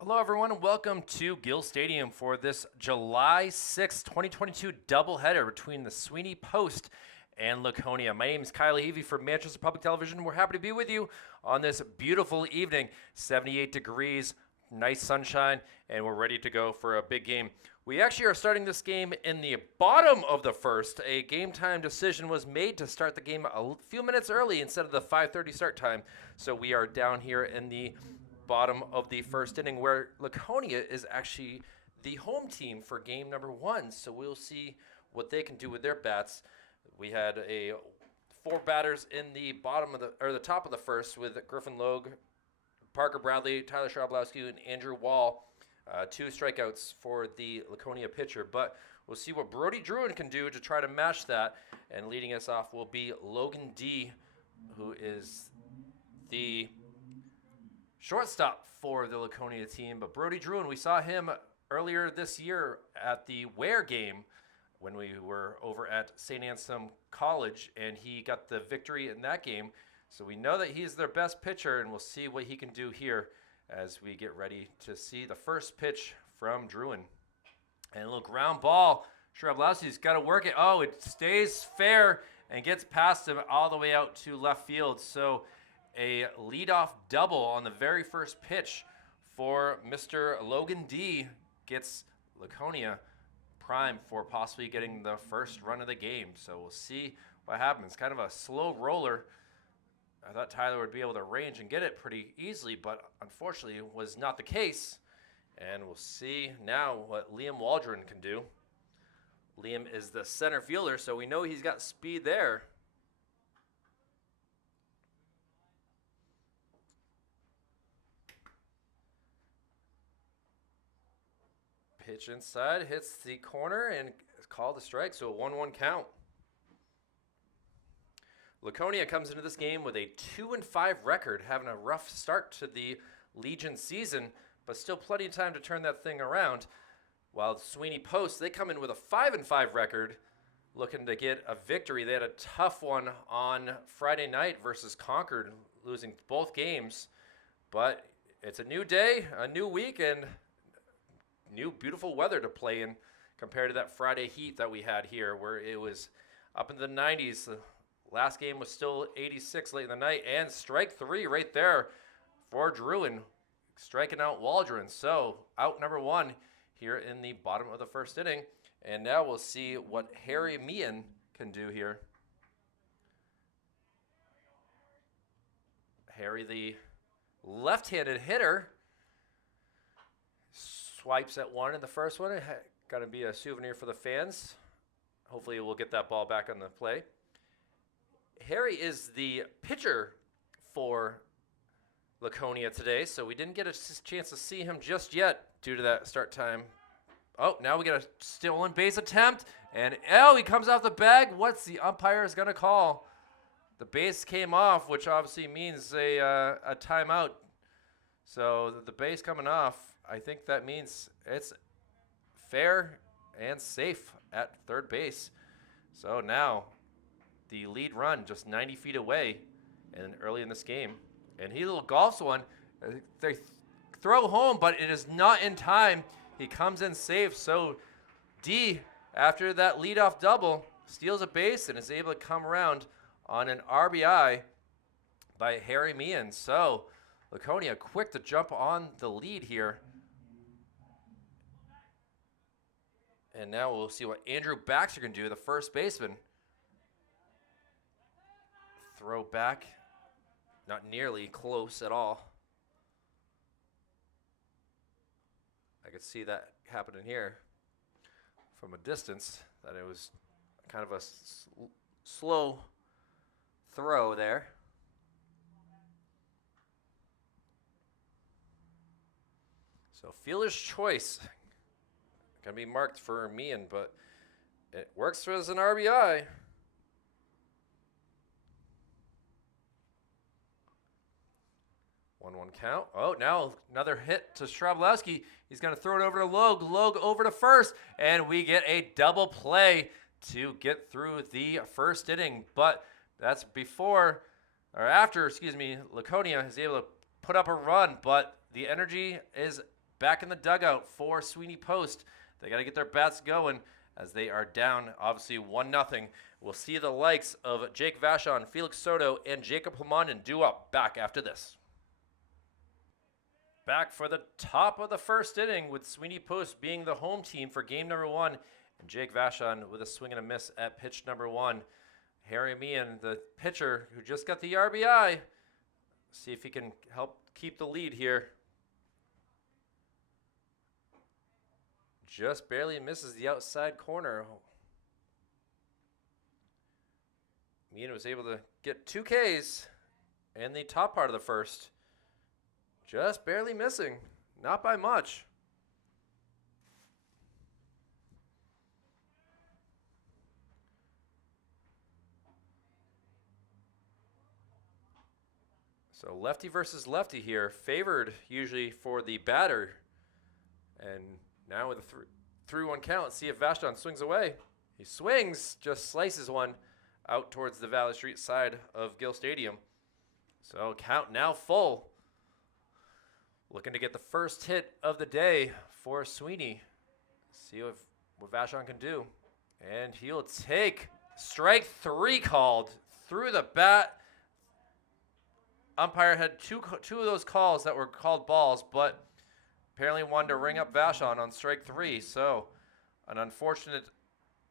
Hello, everyone, and welcome to Gill Stadium for this July 6th, 2022 doubleheader between the Sweeney Post and Laconia. My name is Kyle Levy from Manchester Public Television. We're happy to be with you on this beautiful evening. 78 degrees, nice sunshine, and we're ready to go for a big game. We actually are starting this game in the bottom of the first. A game time decision was made to start the game a few minutes early instead of the 5:30 start time. So we are down here in the bottom of the first inning, where Laconia is actually the home team for game number one. So we'll see what they can do with their bats. We had four batters in the the top of the first with Griffin Logue, Parker Bradley, Tyler Shablowski, and Andrew Wall. Two strikeouts for the Laconia pitcher, but we'll see what Brody Druin can do to try to match that. And leading us off will be Logan D, who is the shortstop for the Laconia team. But Brody Druin, we saw him earlier this year at the Ware game when we were over at St. Anselm College, and he got the victory in that game. So we know that he's their best pitcher, and we'll see what he can do here as we get ready to see the first pitch from Druin. And a little ground ball. Shablowski's got to work it. Oh, it stays fair and gets past him all the way out to left field. So a leadoff double on the very first pitch for Mr. Logan D gets Laconia primed for possibly getting the first run of the game. So we'll see what happens. Kind of a slow roller. I thought Tyler would be able to range and get it pretty easily, but unfortunately it was not the case. And we'll see now what Liam Waldron can do. Liam is the center fielder, so we know he's got speed there. Pitch inside, hits the corner, and is called a strike, so a 1-1 count. Laconia comes into this game with a 2-5 record, having a rough start to the Legion season, but still plenty of time to turn that thing around. While the Sweeney Post, they come in with a 5-5 record, looking to get a victory. They had a tough one on Friday night versus Concord, losing both games. But it's a new day, a new week, and new beautiful weather to play in compared to that Friday heat that we had here, where it was up in the 90s. The last game was still 86 late in the night, and strike three right there for Druin, striking out Waldron. So out number one here in the bottom of the first inning. And now we'll see what Harry Meehan can do here. Harry, the left-handed hitter, swipes at one in the first one. Got to be a souvenir for the fans. Hopefully we'll get that ball back on the play. Harry is the pitcher for Laconia today, so we didn't get a chance to see him just yet due to that start time. Oh, now we get a stolen base attempt, and he comes off the bag. What's the umpire is going to call? The base came off, which obviously means a timeout. So the base coming off, I think that means it's fair and safe at third base. So now the lead run just 90 feet away and early in this game. And he little golfs one. They throw home, but it is not in time. He comes in safe. So D, after that leadoff double, steals a base and is able to come around on an RBI by Harry Meehan. So Laconia quick to jump on the lead here. And now we'll see what Andrew Baxter can do, the first baseman. Throw back, not nearly close at all. I could see that happening here from a distance, that it was kind of a slow throw there. So fielder's choice. Going to be marked for Meehan, but it works as an RBI. One count. Oh, now another hit to Shablowski. He's going to throw it over to Logue. Logue over to first, and we get a double play to get through the first inning. But that's after, Laconia is able to put up a run, but the energy is back in the dugout for Sweeney Post. They got to get their bats going as they are down, obviously 1-0. We'll see the likes of Jake Vachon, Felix Soto, and Jacob Plamondon due up back after this. Back for the top of the first inning with Sweeney Post being the home team for game number 1, and Jake Vachon with a swing and a miss at pitch number 1. Harry Meehan, the pitcher who just got the RBI, see if he can help keep the lead here. Just barely misses the outside corner. Meehan was able to get 2 Ks in the top part of the first. Just barely missing, not by much. So lefty versus lefty here, favored usually for the batter. And now with a 3-1 count, see if Vachon swings away. He swings, just slices one out towards the Valley Street side of Gill Stadium. So count now full. Looking to get the first hit of the day for Sweeney. See what Vachon can do. And he'll take strike 3 called through the bat. Umpire had two of those calls that were called balls, but apparently wanted to ring up Vachon on strike 3. So an unfortunate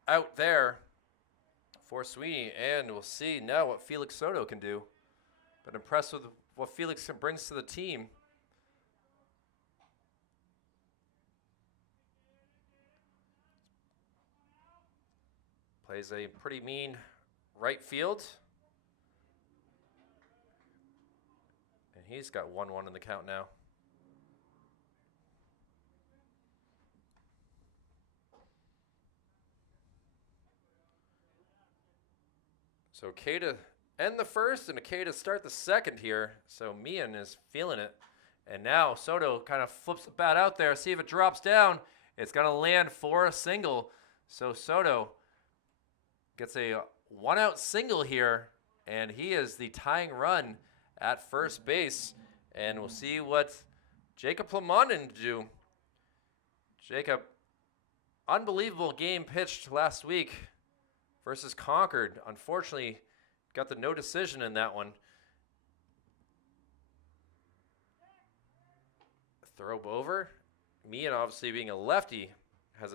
out there for Sweeney. And we'll see now what Felix Soto can do. But impressed with what Felix brings to the team. Plays a pretty mean right field. And he's got 1-1 in the count now. So K to end the first and a K to start the second here. So Meehan is feeling it. And now Soto kind of flips the bat out there. See if it drops down. It's going to land for a single. So Soto gets a 1-out single here, and he is the tying run at first base. And we'll see what Jacob Plamondon do. Jacob, unbelievable game pitched last week versus Concord. Unfortunately, got the no decision in that one. Throw over. Meehan, obviously being a lefty, has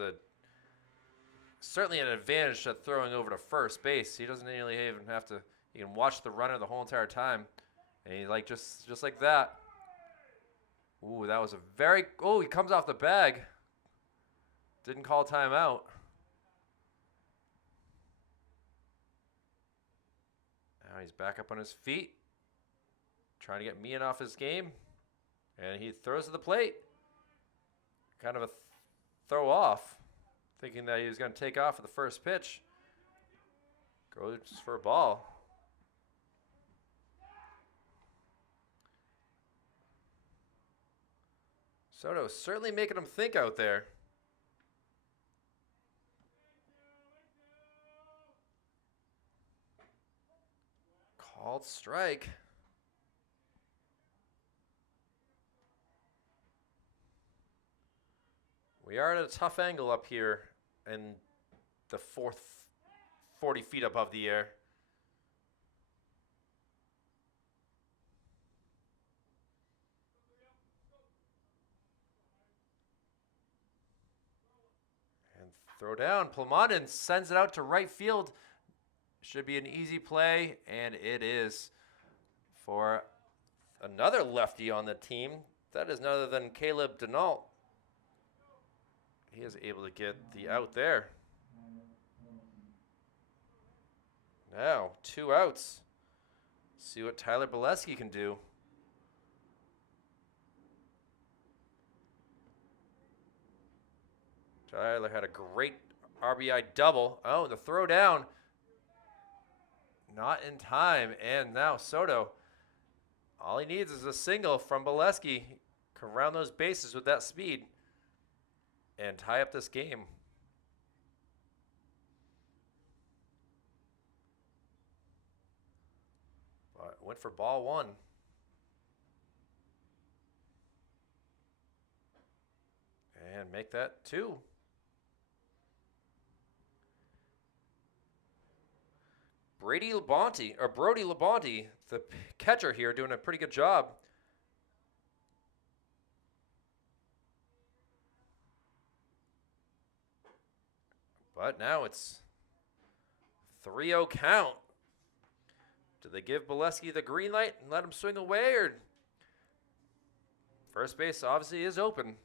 certainly an advantage at throwing over to first base. He doesn't really even have to. He can watch the runner the whole entire time, and he just like that. Ooh, that was a very. Oh, he comes off the bag. Didn't call timeout. Now he's back up on his feet, trying to get Meehan off his game, and he throws to the plate. Kind of a throw off. Thinking that he was going to take off at the first pitch. Goes for a ball. Soto certainly making him think out there. Called strike. We are at a tough angle up here in the 40 feet above the air. And throw down. Plamondon sends it out to right field. Should be an easy play, and it is for another lefty on the team. That is none other than Caleb Denault. He is able to get the out there. Now, 2 outs. See what Tyler Bolesky can do. Tyler had a great RBI double. Oh, the throw down. Not in time. And now Soto. All he needs is a single from Bolesky. Can round those bases with that speed and tie up this game. But went for ball 1. And make that 2. Brody Labonte, the catcher here, doing a pretty good job. But now it's 3-0 count. Do they give Bolesky the green light and let him swing away, or first base obviously is open?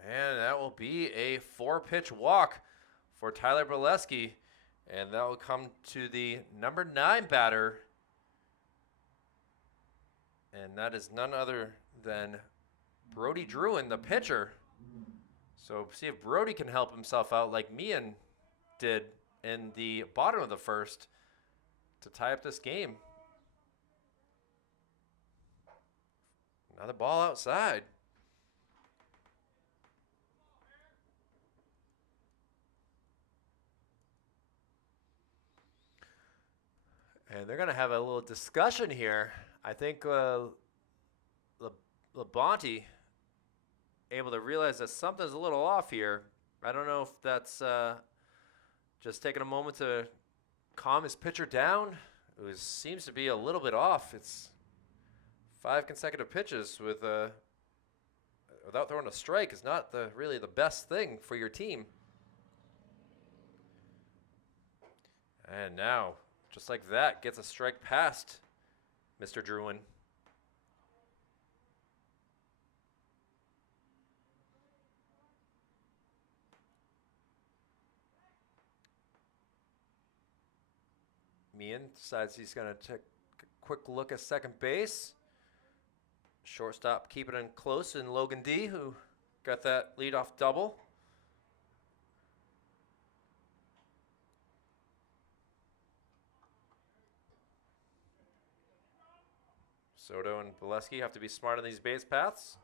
And that will be a 4-pitch walk for Tyler Bolesky, and that will come to the number 9 batter, and that is none other than Brody Druin, the pitcher. So see if Brody can help himself out like Meehan did in the bottom of the first to tie up this game. Another ball outside. And they're going to have a little discussion here. I think Labonte able to realize that something's a little off here. I don't know if that's just taking a moment to calm his pitcher down. It seems to be a little bit off. It's 5 consecutive pitches without throwing a strike is not really the best thing for your team. And now, just like that, gets a strike past Mr. Druin. Meehan decides he's going to take a quick look at second base. Shortstop keeping it close in Logan D, who got that leadoff double. Soto and Bolesky have to be smart on these base paths.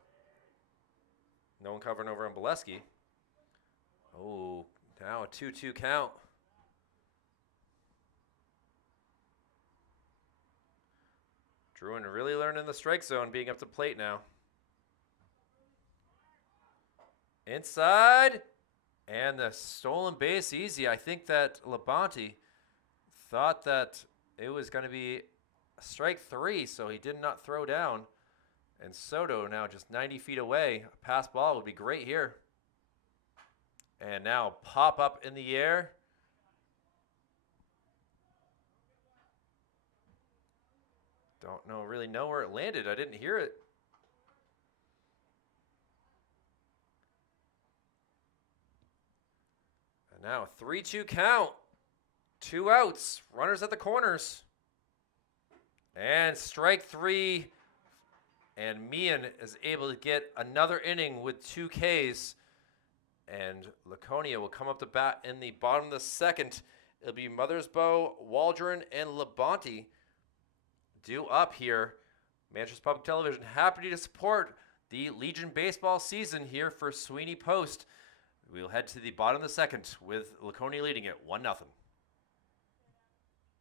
No one covering over on Bolesky. Oh, now a 2-2 count. Druin really learning the strike zone, being up to plate now. Inside. And the stolen base easy. I think that Labonte thought that it was going to be strike 3, so he did not throw down. And Soto now just 90 feet away. A pass ball would be great here. And now pop up in the air. Don't really know where it landed. I didn't hear it. And now 3-2 count. 2 outs. Runners at the corners. And strike 3. And Meehan is able to get another inning with 2 Ks. And Laconia will come up to bat in the bottom of the second. It'll be Mothersbaugh, Waldron, and Labonte due up here. Manchester Public Television happy to support the Legion baseball season here for Sweeney Post. We'll head to the bottom of the second with Laconia leading it 1-0.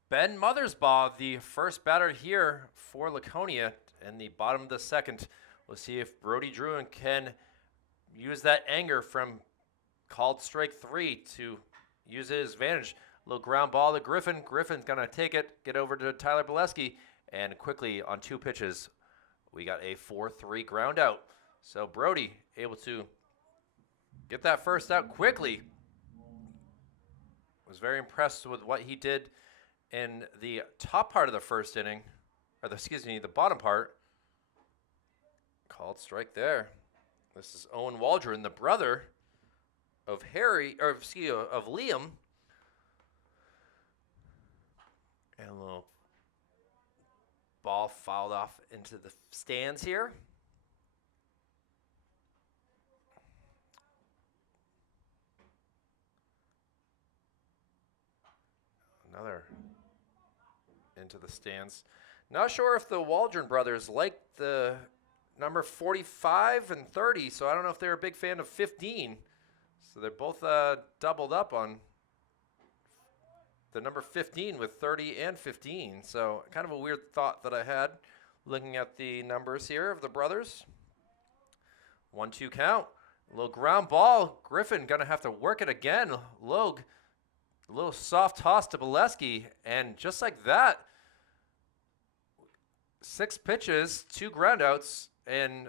Ben Mothersbaugh, the first batter here for Laconia in the bottom of the second. We'll see if Brody Druin can use that anger from called strike 3 to use it as advantage. A little ground ball to Griffin. Griffin's going to take it, get over to Tyler Bolesky. And quickly on 2 pitches, we got a 4-3 ground out. So Brody able to get that first out quickly. Was very impressed with what he did in the top part of the first inning, or the bottom part. Called strike there. This is Owen Waldron, the brother of of Liam. And a little ball fouled off into the stands here. Another into the stands. Not sure if the Waldron brothers like the number 45 and 30, so I don't know if they're a big fan of 15. So they're both doubled up on the number 15 with 30 and 15. So kind of a weird thought that I had looking at the numbers here of the brothers. 1-2 count. A little ground ball. Griffin going to have to work it again. Logue, a little soft toss to Bolesky. And just like that, 6 pitches, 2 groundouts, and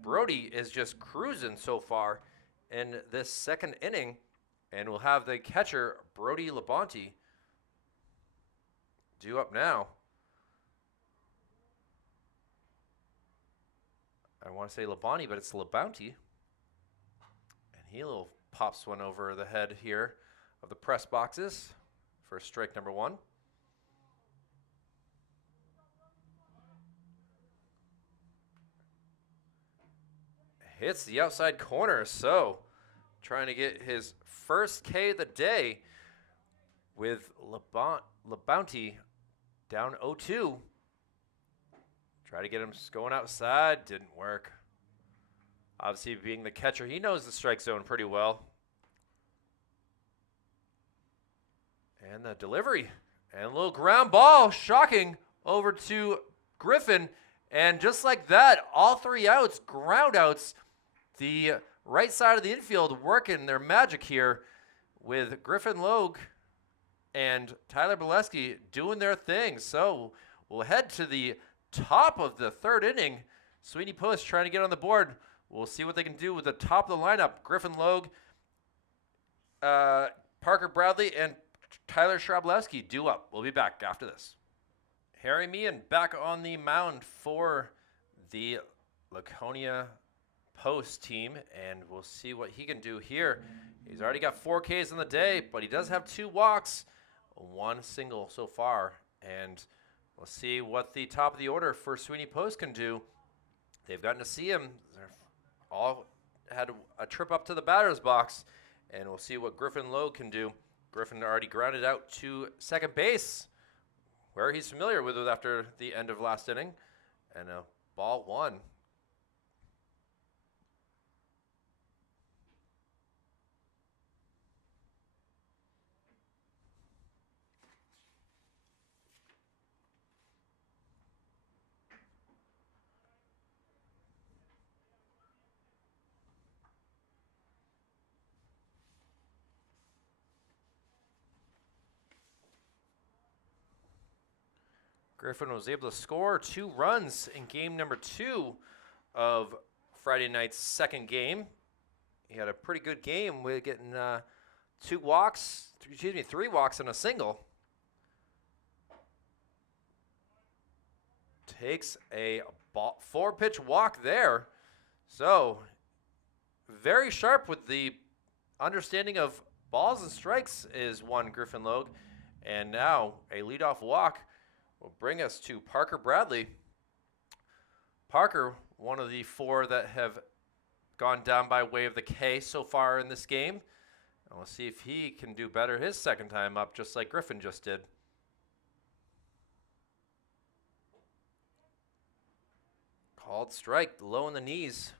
Brody is just cruising so far in this second inning. And we'll have the catcher, Brody Labonte, due up now. I want to say Labonte, but it's Labonte. And he little pops one over the head here of the press boxes for strike number 1. Hits the outside corner, so trying to get his first K of the day with Labonte down 0-2. Try to get him going outside, didn't work. Obviously, being the catcher, he knows the strike zone pretty well. And the delivery, and a little ground ball, shocking, over to Griffin. And just like that, all 3 outs, ground outs. The right side of the infield working their magic here with Griffin Logue and Tyler Bolesky doing their thing. So we'll head to the top of the 3rd inning. Sweeney Post trying to get on the board. We'll see what they can do with the top of the lineup. Griffin Logue, Parker Bradley, and Tyler Schrablewski due up. We'll be back after this. Harry Meehan back on the mound for the Laconia Post team, and we'll see what he can do here. He's already got 4 Ks in the day, but he does have 2 walks, 1 single so far, and we'll see what the top of the order for Sweeney Post can do. They've gotten to see him. They're all had a trip up to the batter's box, and we'll see what Griffin Logue can do. Griffin already grounded out to second base, where he's familiar with it after the end of last inning, and a ball 1. Griffin was able to score 2 runs in game number 2 of Friday night's second game. He had a pretty good game with getting 3 walks and a single. Takes a 4-pitch walk there. So very sharp with the understanding of balls and strikes is one Griffin Logue. And now a leadoff walk will bring us to Parker Bradley. Parker, one of the 4 that have gone down by way of the K so far in this game. And we'll see if he can do better his second time up, just like Griffin just did. Called strike, low in the knees.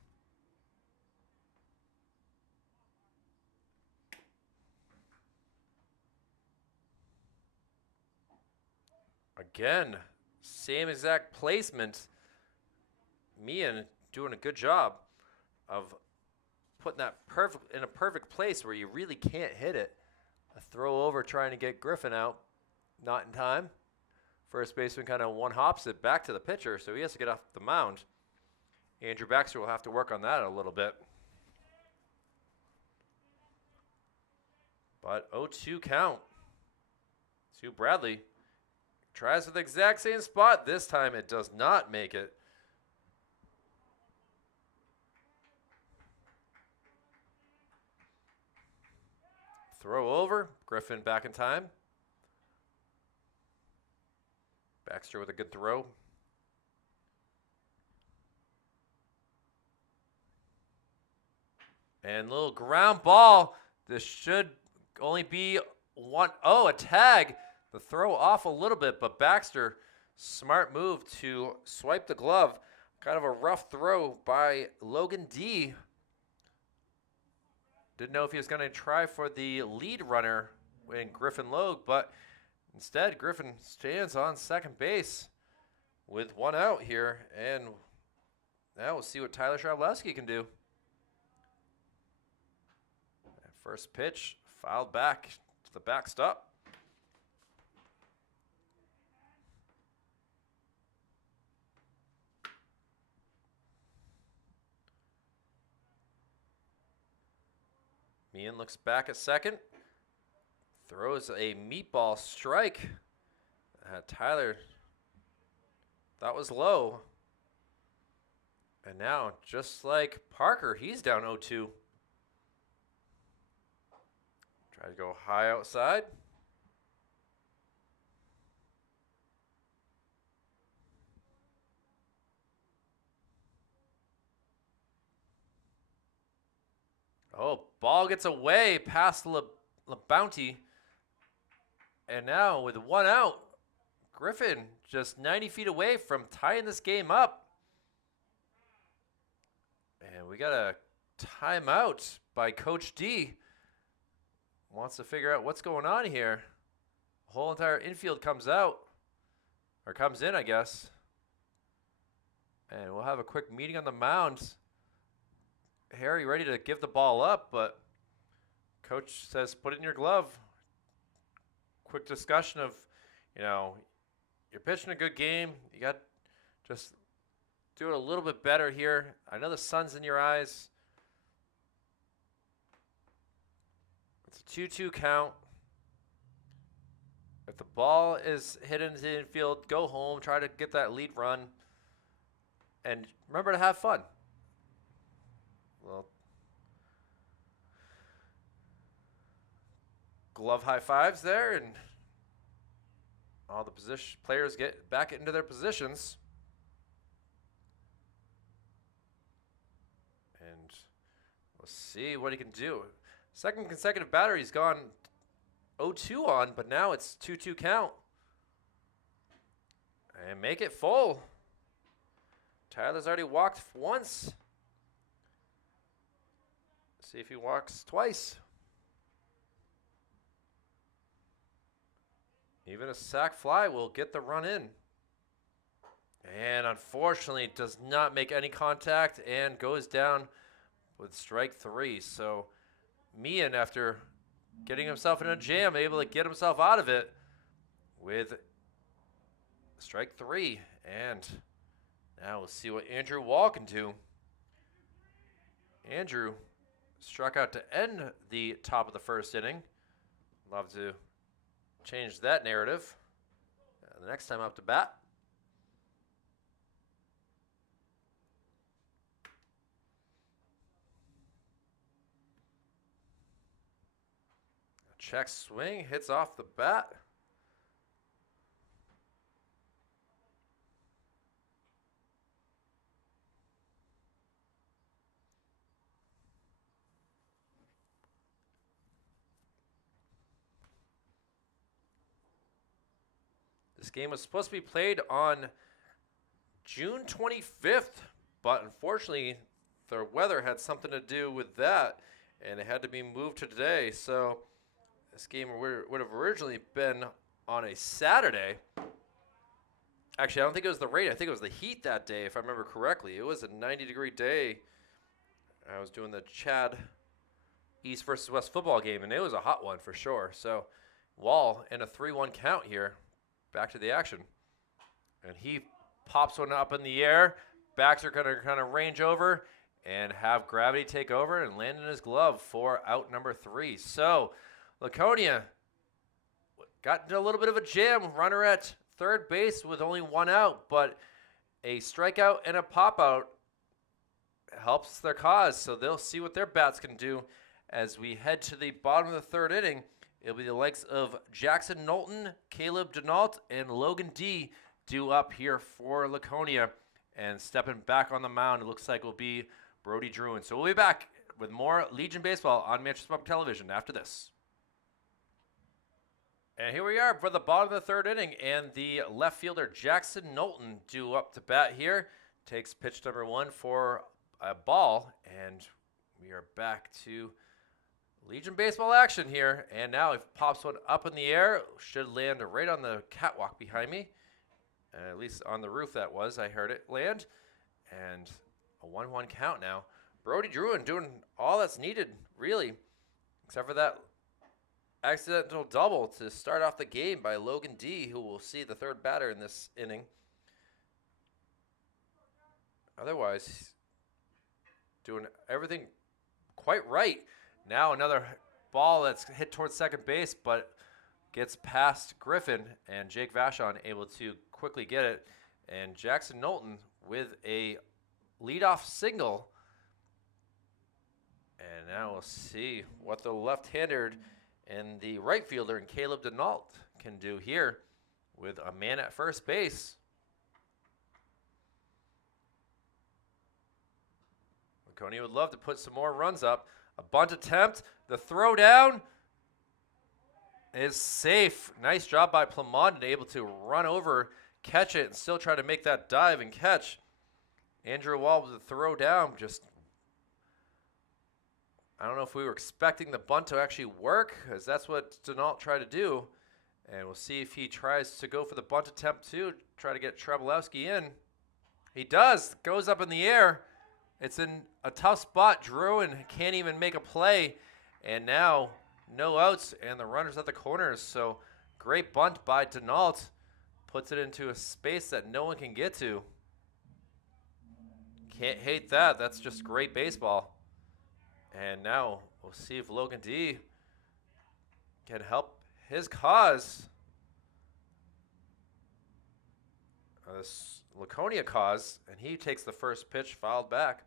Again, same exact placement. Meehan doing a good job of putting that in a perfect place where you really can't hit it. A throw over trying to get Griffin out, not in time. First baseman kind of one-hops it back to the pitcher, so he has to get off the mound. Andrew Baxter will have to work on that a little bit. But 0-2 count. To Bradley. Tries with the exact same spot. This time it does not make it. Throw over. Griffin back in time. Baxter with a good throw. And little ground ball. This should only be one. Oh, a tag. The throw off a little bit, but Baxter, smart move to swipe the glove. Kind of a rough throw by Logan D. Didn't know if he was going to try for the lead runner in Griffin Logue, but instead Griffin stands on second base with 1 out here, and Now we'll see what Tyler Shrableski can do. First pitch, fouled back to the backstop. Meehan looks back at second. Throws a meatball strike. Tyler, that was low. And now, just like Parker, he's down 0-2. Try to go high outside. Oh, ball gets away past LeBounty. And now with one out, Griffin just 90 feet away from tying this game up. And we got a timeout by Coach D. Wants to figure out what's going on here. The whole entire infield comes out. Or comes in, I guess. And we'll have a quick meeting on the mound. Harry ready to give the ball up, but Coach says put it in your glove. Quick discussion of, you're pitching a good game. You got just do it a little bit better here. I know the sun's in your eyes. It's a 2-2 count. If the ball is hit into the infield, go home, try to get that lead run, and remember to have fun. Well, glove high fives there, and all the players get back into their positions. And we'll see what he can do. Second consecutive batter, he's gone 0-2 on, but now it's 2-2 count. And make it full. Tyler's already walked once. See if he walks twice. Even a sac fly will get the run in. And unfortunately does not make any contact and goes down with strike 3. So Meehan, after getting himself in a jam, able to get himself out of it with strike 3. And now we'll see what Andrew Wall can do. Andrew struck out to end the top of the first inning. Love to change that narrative the next time up to bat. Check swing, hits off the bat. This game was supposed to be played on June 25th, but unfortunately the weather had something to do with that, and it had to be moved to today. So this game would have originally been on a Saturday. Actually, I don't think it was the rain. I think it was the heat that day, if I remember correctly. It was a 90-degree day. I was doing the Chad East versus West football game, and it was a hot one for sure. So Wall in a 3-1 count here. Back to the action. And he pops one up in the air. Backs are going to kind of range over and have gravity take over and land in his glove for out number 3. So Laconia got into a little bit of a jam. Runner at third base with only one out, but a strikeout and a pop-out helps their cause. So they'll see what their bats can do as we head to the bottom of the third inning. It'll be the likes of Jackson Knowlton, Caleb Denault, and Logan D due up here for Laconia. And stepping back on the mound, it looks like will be Brody Druin. So we'll be back with more Legion Baseball on Manchester Public Television after this. And here we are for the bottom of the third inning, and the left fielder Jackson Knowlton due up to bat here. Takes pitch number 1 for a ball, and we are back to Legion Baseball action here. And now he pops one up in the air. Should land right on the catwalk behind me. At least on the roof that was. I heard it land. And A 1-1 count now. Brody Druin doing all that's needed, really, except for that accidental double to start off the game by Logan D, who will see the third batter in this inning. Otherwise, doing everything quite right. Now another ball that's hit towards second base, but gets past Griffin, and Jake Vachon able to quickly get it. And Jackson Knowlton with a leadoff single. And now we'll see what the left-hander and the right fielder and Caleb Denault can do here with a man at first base. Laconia would love to put some more runs up. A bunt attempt. The throw down is safe. Nice job by Plamondon, able to run over, catch it, and still try to make that dive and catch. Andrew Wall with the throw down. Just, I don't know if we were expecting the bunt to actually work, because that's what Denault tried to do. And we'll see if he tries to go for the bunt attempt too, try to get Travelowski in. He does. Goes up in the air. It's in a tough spot. Druin can't even make a play. And now no outs and the runners at the corners. So great bunt by Denault. Puts it into a space that no one can get to. Can't hate that. That's just great baseball. And now we'll see if Logan D can help his cause. This Laconia cause. And he takes the first pitch, fouled back.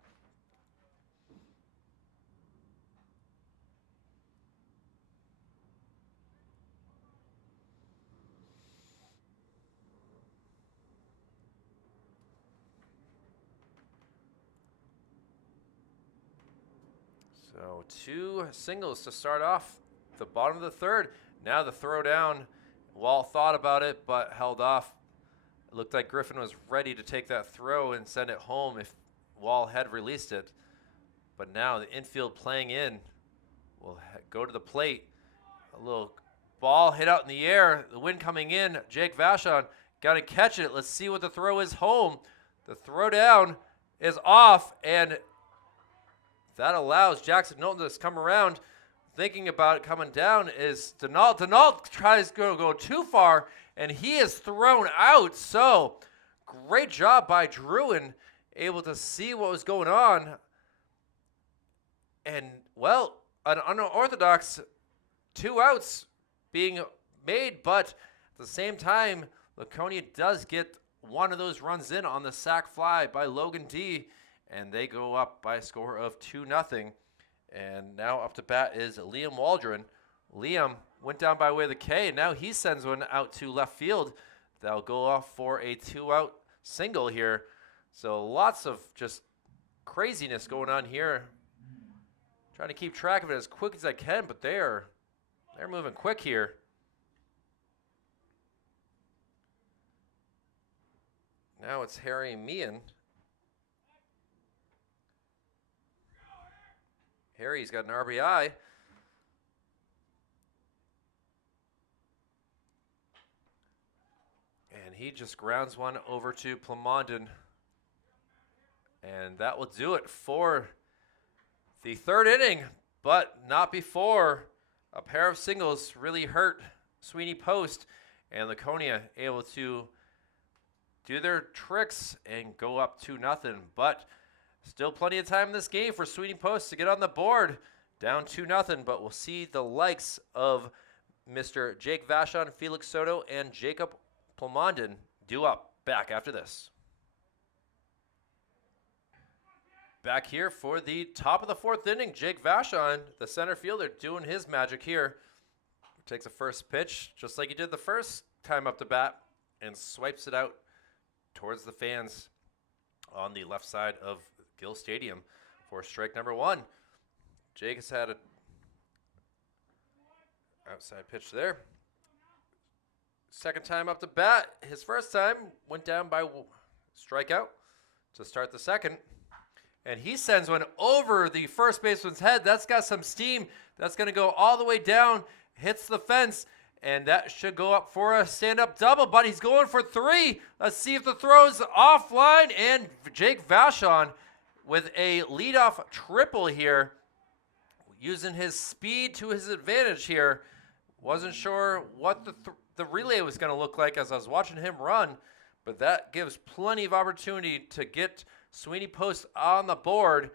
So 2 singles to start off the bottom of the third. Now the throw down. Wall thought about it, but held off. It looked like Griffin was ready to take that throw and send it home if Wall had released it. But now the infield playing in will go to the plate. A little ball hit out in the air. The wind coming in. Jake Vachon got to catch it. Let's see what the throw is home. The throw down is off, and that allows Jackson Knowlton to come around. Thinking about it coming down is Denault. Denault tries to go too far, and he is thrown out. So great job by Druin, able to see what was going on. And, well, an unorthodox 2 outs being made, but at the same time, Laconia does get one of those runs in on the sac fly by Logan D, and they go up by a score of 2-0. And now up to bat is Liam Waldron. Liam went down by way of the K, and now he sends one out to left field. That'll go off for a 2-out single here. So lots of just craziness going on here. Trying to keep track of it as quick as I can, but they're moving quick here. Now it's Harry Meehan. Harry's got an RBI. And he just grounds one over to Plamondon. And that will do it for the third inning, but not before a pair of singles really hurt Sweeney Post, and Laconia able to do their tricks and go up 2-0. But still plenty of time in this game for Sweeney Post to get on the board. Down 2-0, but we'll see the likes of Mr. Jake Vachon, Felix Soto, and Jacob Plamondon due up. Back after this. Back here for the top of the fourth inning. Jake Vachon, the center fielder, doing his magic here. Takes the first pitch, just like he did the first time up to bat, and swipes it out towards the fans on the left side of Gill Stadium for strike number 1. Jake has had an outside pitch there. Second time up to bat. His first time went down by strikeout to start the second. And he sends one over the first baseman's head. That's got some steam. That's going to go all the way down, hits the fence, and that should go up for a stand-up double, but he's going for 3. Let's see if the throw's offline, and Jake Vachon with a leadoff triple here, using his speed to his advantage here. Wasn't sure what the relay was going to look like as I was watching him run, but that gives plenty of opportunity to get Sweeney Post on the board,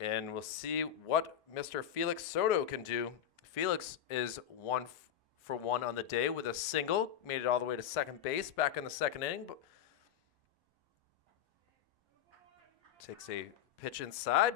and we'll see what Mr. Felix Soto can do. Felix is 1-for-1 on the day with a single, made it all the way to second base back in the second inning. But takes a pitch inside.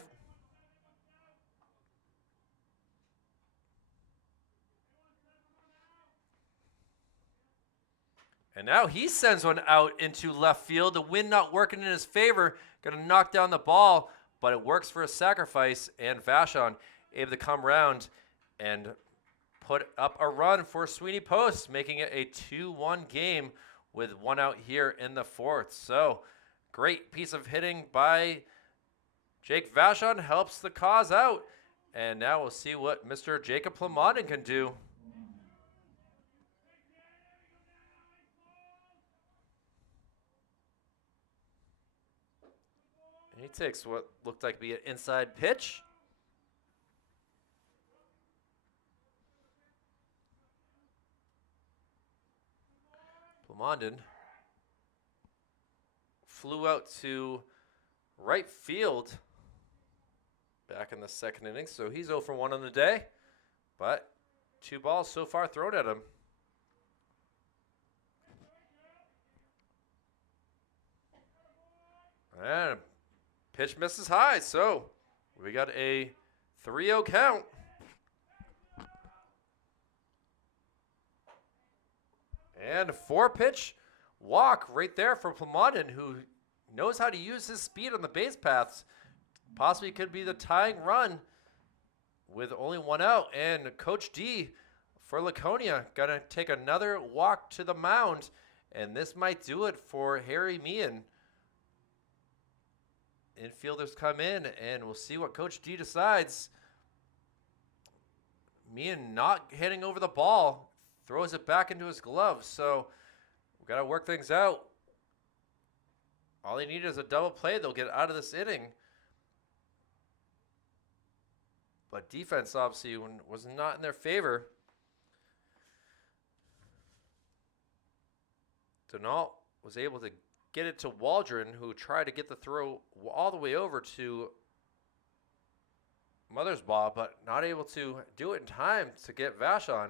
And now he sends one out into left field. The wind not working in his favor. Going to knock down the ball, but it works for a sacrifice. And Vashon able to come around and put up a run for Sweeney Post, making it a 2-1 game with one out here in the fourth. So great piece of hitting by Jake Vashon, helps the cause out. And now we'll see what Mr. Jacob Plamondon can do. He takes what looked like to be an inside pitch. Plamondon flew out to right field back in the second inning, so he's 0-for-1 on the day, but 2 balls so far thrown at him. And pitch misses high, so we got a 3-0 count. And a 4-pitch walk right there for Plamondon, who knows how to use his speed on the base paths. Possibly could be the tying run with only 1 out. And Coach D for Laconia going to take another walk to the mound. And this might do it for Harry Meehan. Infielders come in, and we'll see what Coach D decides. Meehan not hitting over the ball, throws it back into his glove. So we've got to work things out. All they need is a double play. They'll get out of this inning. But defense obviously was not in their favor. Denault was able to get it to Waldron, who tried to get the throw all the way over to Mothersbaugh, but not able to do it in time to get Vashon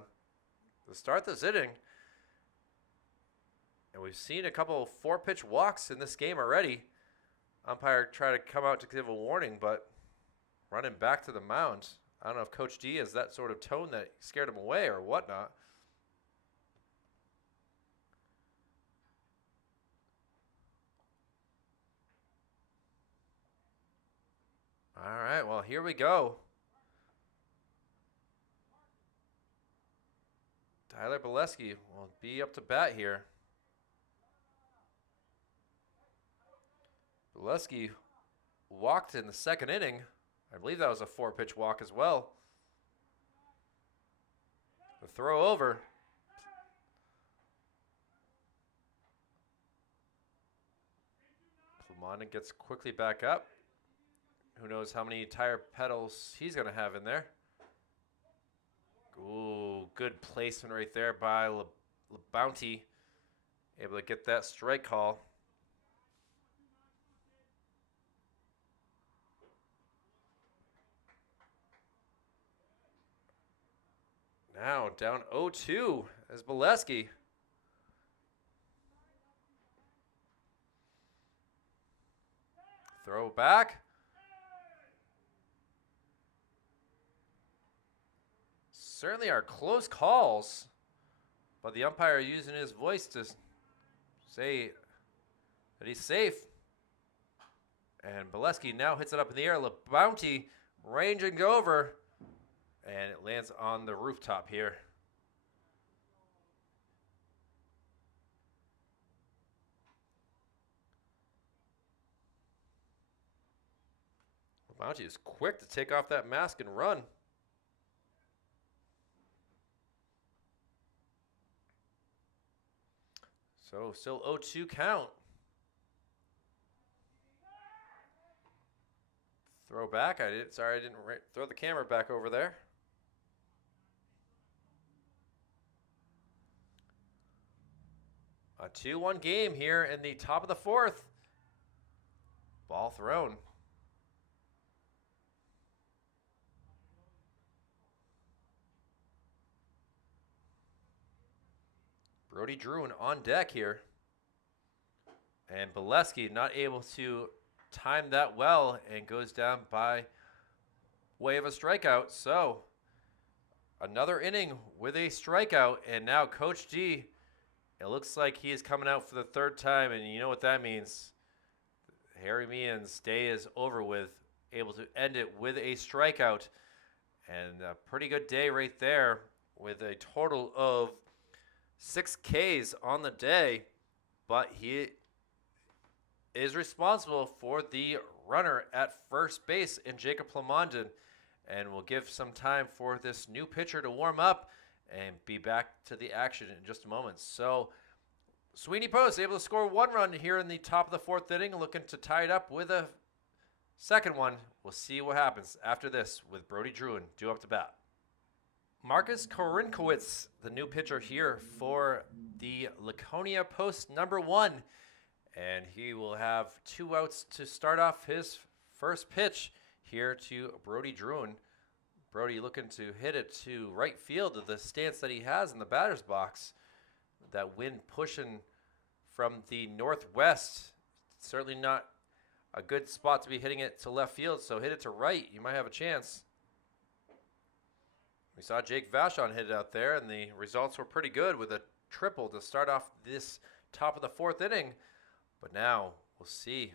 to start this inning. And we've seen a couple of 4-pitch walks in this game already. Umpire tried to come out to give a warning, but running back to the mound. I don't know if Coach D has that sort of tone that scared him away or whatnot. All right, well, here we go. Tyler Bolesky will be up to bat here. Bolesky walked in the second inning. I believe that was a 4-pitch walk as well. The throw over. Plamondon gets quickly back up. Who knows how many tire pedals he's going to have in there. Ooh, good placement right there by Bounty. Able to get that strike call. Now down 0-2 as Bolesky. Throw back. Certainly are close calls, but the umpire using his voice to say that he's safe. And Bolesky now hits it up in the air. Bounty ranging over, and it lands on the rooftop here. Bounty is quick to take off that mask and run. So still 0-2 count. Throw back. Sorry, I didn't throw the camera back over there. A 2-1 game here in the top of the fourth. Ball thrown. Brody Druin on deck here. And Bolesky not able to time that well and goes down by way of a strikeout. So another inning with a strikeout. And now Coach D, it looks like he is coming out for the third time. And you know what that means. Harry Meehan's day is over with. Able to end it with a strikeout. And a pretty good day right there with a total of 6 Ks on the day. But he is responsible for the runner at first base in Jacob Plamondon. And we'll give some time for this new pitcher to warm up and be back to the action in just a moment. So Sweeney Post able to score 1 run here in the top of the fourth inning, looking to tie it up with a second one. We'll see what happens after this with Brody Druin due up to bat. Marcus Korinkowitz, the new pitcher here for the Laconia Post number 1. And he will have 2 outs to start off his first pitch here to Brody Druin. Brody looking to hit it to right field of the stance that he has in the batter's box. That wind pushing from the northwest. Certainly not a good spot to be hitting it to left field, so hit it to right. You might have a chance. We saw Jake Vachon hit it out there, and the results were pretty good with a triple to start off this top of the fourth inning. But now we'll see.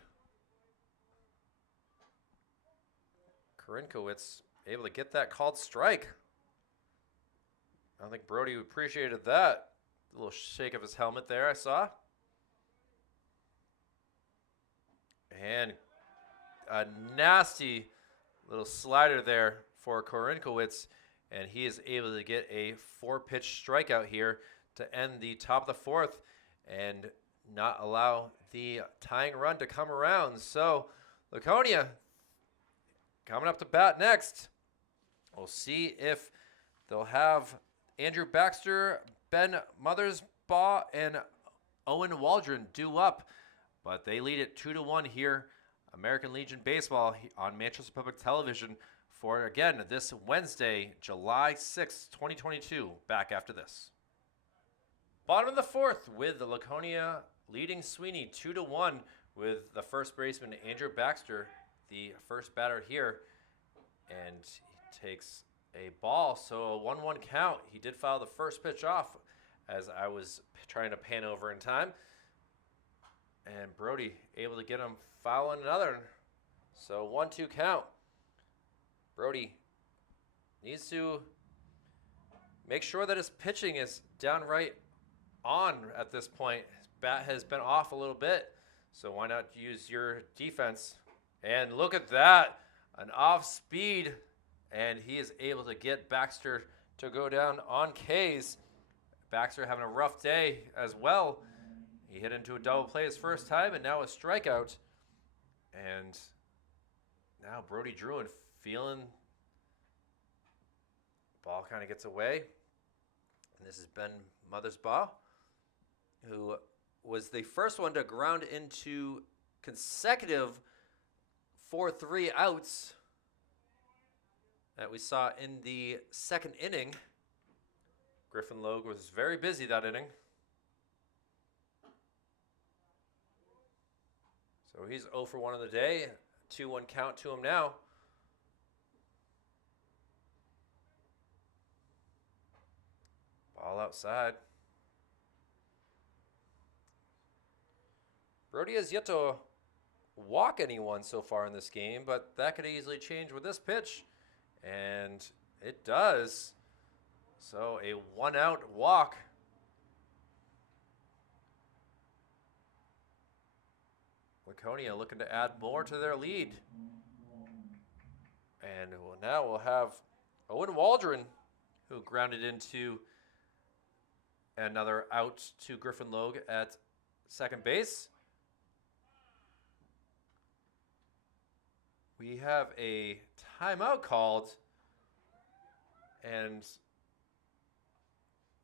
Korinkowitz able to get that called strike. I don't think Brody appreciated that. A little shake of his helmet there, I saw. And a nasty little slider there for Korinkowitz. And he is able to get a 4-pitch strikeout here to end the top of the fourth and not allow the tying run to come around. So Laconia coming up to bat next. We'll see if they'll have Andrew Baxter, Ben Mothersbaugh, and Owen Waldron due up. But they lead it 2-1 here. American Legion Baseball on Manchester Public Television for, again, this Wednesday, July 6th, 2022. Back after this. Bottom of the fourth with the Laconia leading Sweeney 2-1 with the first baseman Andrew Baxter, the first batter here. And he takes a ball, so a 1-1 count. He did foul the first pitch off as I was trying to pan over in time. And Brody able to get him fouling another. So 1-2 count. Brody needs to make sure that his pitching is downright on at this point. His bat has been off a little bit, so why not use your defense? And look at that, an off speed, and he is able to get Baxter to go down on K's. Baxter having a rough day as well. He hit into a double play his first time, and now a strikeout. And now Brody Druin feeling. Ball kind of gets away. And this is Ben Mothersbaugh, who was the first one to ground into consecutive 4-3 outs that we saw in the second inning. Griffin Logue was very busy that inning. So he's 0 for 1 on the day. 2-1 count to him now. Ball outside. Brody has yet to walk anyone so far in this game, but that could easily change with this pitch. And it does. So a 1-out walk. Laconia looking to add more to their lead. And now we'll have Owen Waldron, who grounded into another out to Griffin Logue at second base. We have a timeout called, and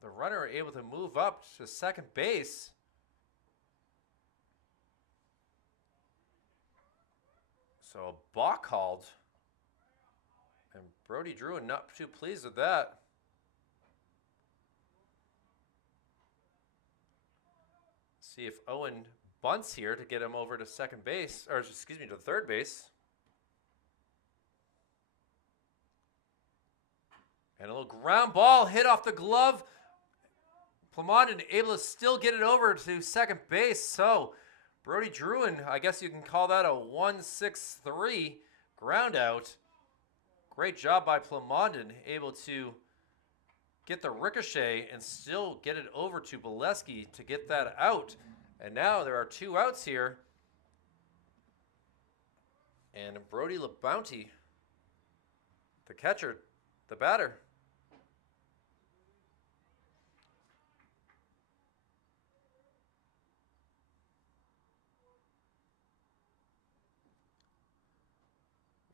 the runner able to move up to second base. So a balk called, and Brody Druin not too pleased with that. See if Owen bunts here to get him over to second base, or excuse me, to third base. And a little ground ball hit off the glove. Plamondon able to still get it over to second base. So Brody Druin, I guess you can call that a 1-6-3 ground out. Great job by Plamondon, able to get the ricochet and still get it over to Bolesky to get that out. And now there are 2 outs here. And Brody LeBounty, the catcher, the batter.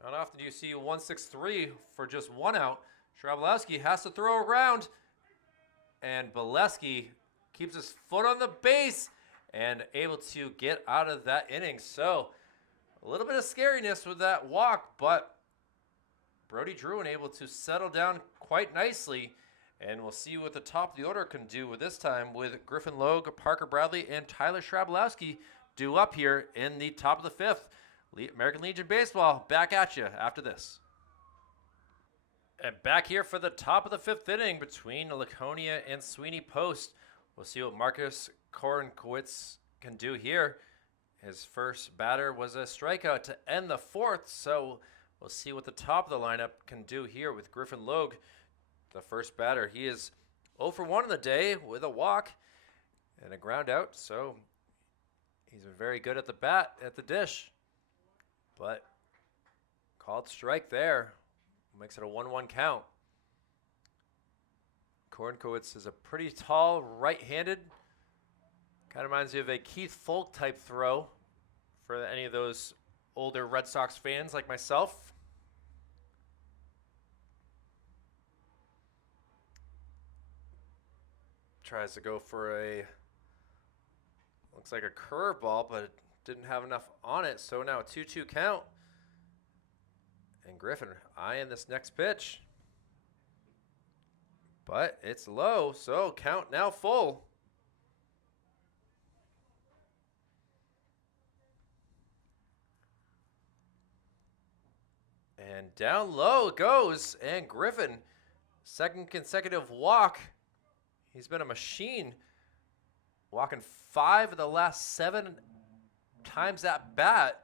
Not often do you see a 1-6-3 for just 1 out. Shrabelowski has to throw around, and Bolesky keeps his foot on the base and able to get out of that inning. So a little bit of scariness with that walk, but Brody Druin able to settle down quite nicely, and we'll see what the top of the order can do with this time with Griffin Logue, Parker Bradley, and Tyler Shrabelowski due up here in the top of the 5th. American Legion Baseball back at you after this. And back here for the top of the 5th inning between Laconia and Sweeney Post. We'll see what Marcus Korenkowitz can do here. His first batter was a strikeout to end the 4th, so we'll see what the top of the lineup can do here with Griffin Logue, the first batter. He is 0 for 1 in the day with a walk and a ground out, so he's been very good at the bat, at the dish. But called strike there. Makes it a 1-1 count. Korenkowitz is a pretty tall right-handed. Kind of reminds me of a Keith Folk type throw for any of those older Red Sox fans like myself. Tries to go for a, looks like a curveball, but it didn't have enough on it. So now a 2-2 count. And Griffin eyeing this next pitch. But it's low, so count now full. And down low it goes. And Griffin, second consecutive walk. He's been a machine. Walking 5 of the last 7 times at bat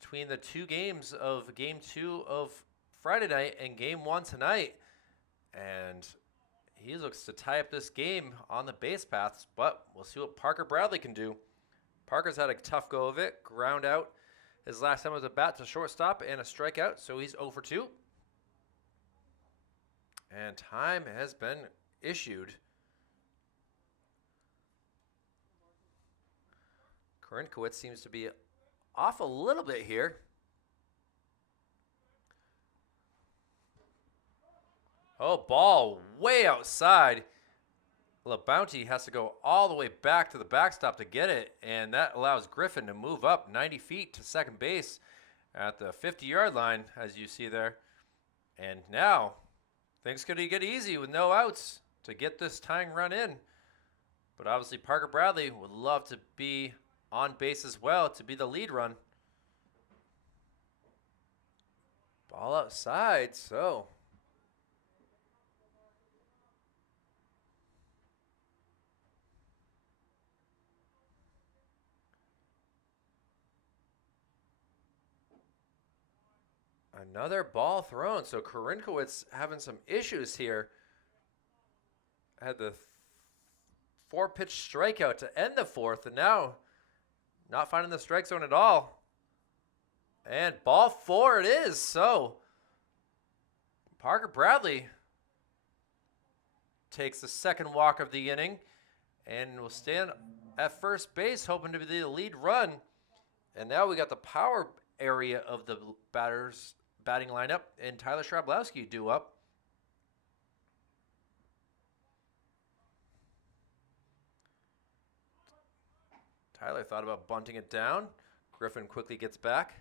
between the 2 games of Game 2 of Friday night and Game 1 tonight. And he looks to tie up this game on the base paths, but we'll see what Parker Bradley can do. Parker's had a tough go of it. Ground out his last time was a bat to shortstop and a strikeout, so he's 0 for 2. And time has been issued. Korenkowitz seems to be off a little bit here. Oh, ball way outside. LeBounty has to go all the way back to the backstop to get it, and that allows Griffin to move up 90 feet to second base at the 50-yard line, as you see there. And now things could get easy with no outs to get this tying run in. But obviously Parker Bradley would love to be on base as well to be the lead run. Ball outside, so another ball thrown. So Korenkowitz having some issues here. Had the 4-pitch strikeout to end the 4th, and now not finding the strike zone at all. And ball 4 it is. So Parker Bradley takes the second walk of the inning and will stand at first base hoping to be the lead run. And now we got the power area of the batter's batting lineup, and Tyler Shrabowski due up. Tyler thought about bunting it down. Griffin quickly gets back.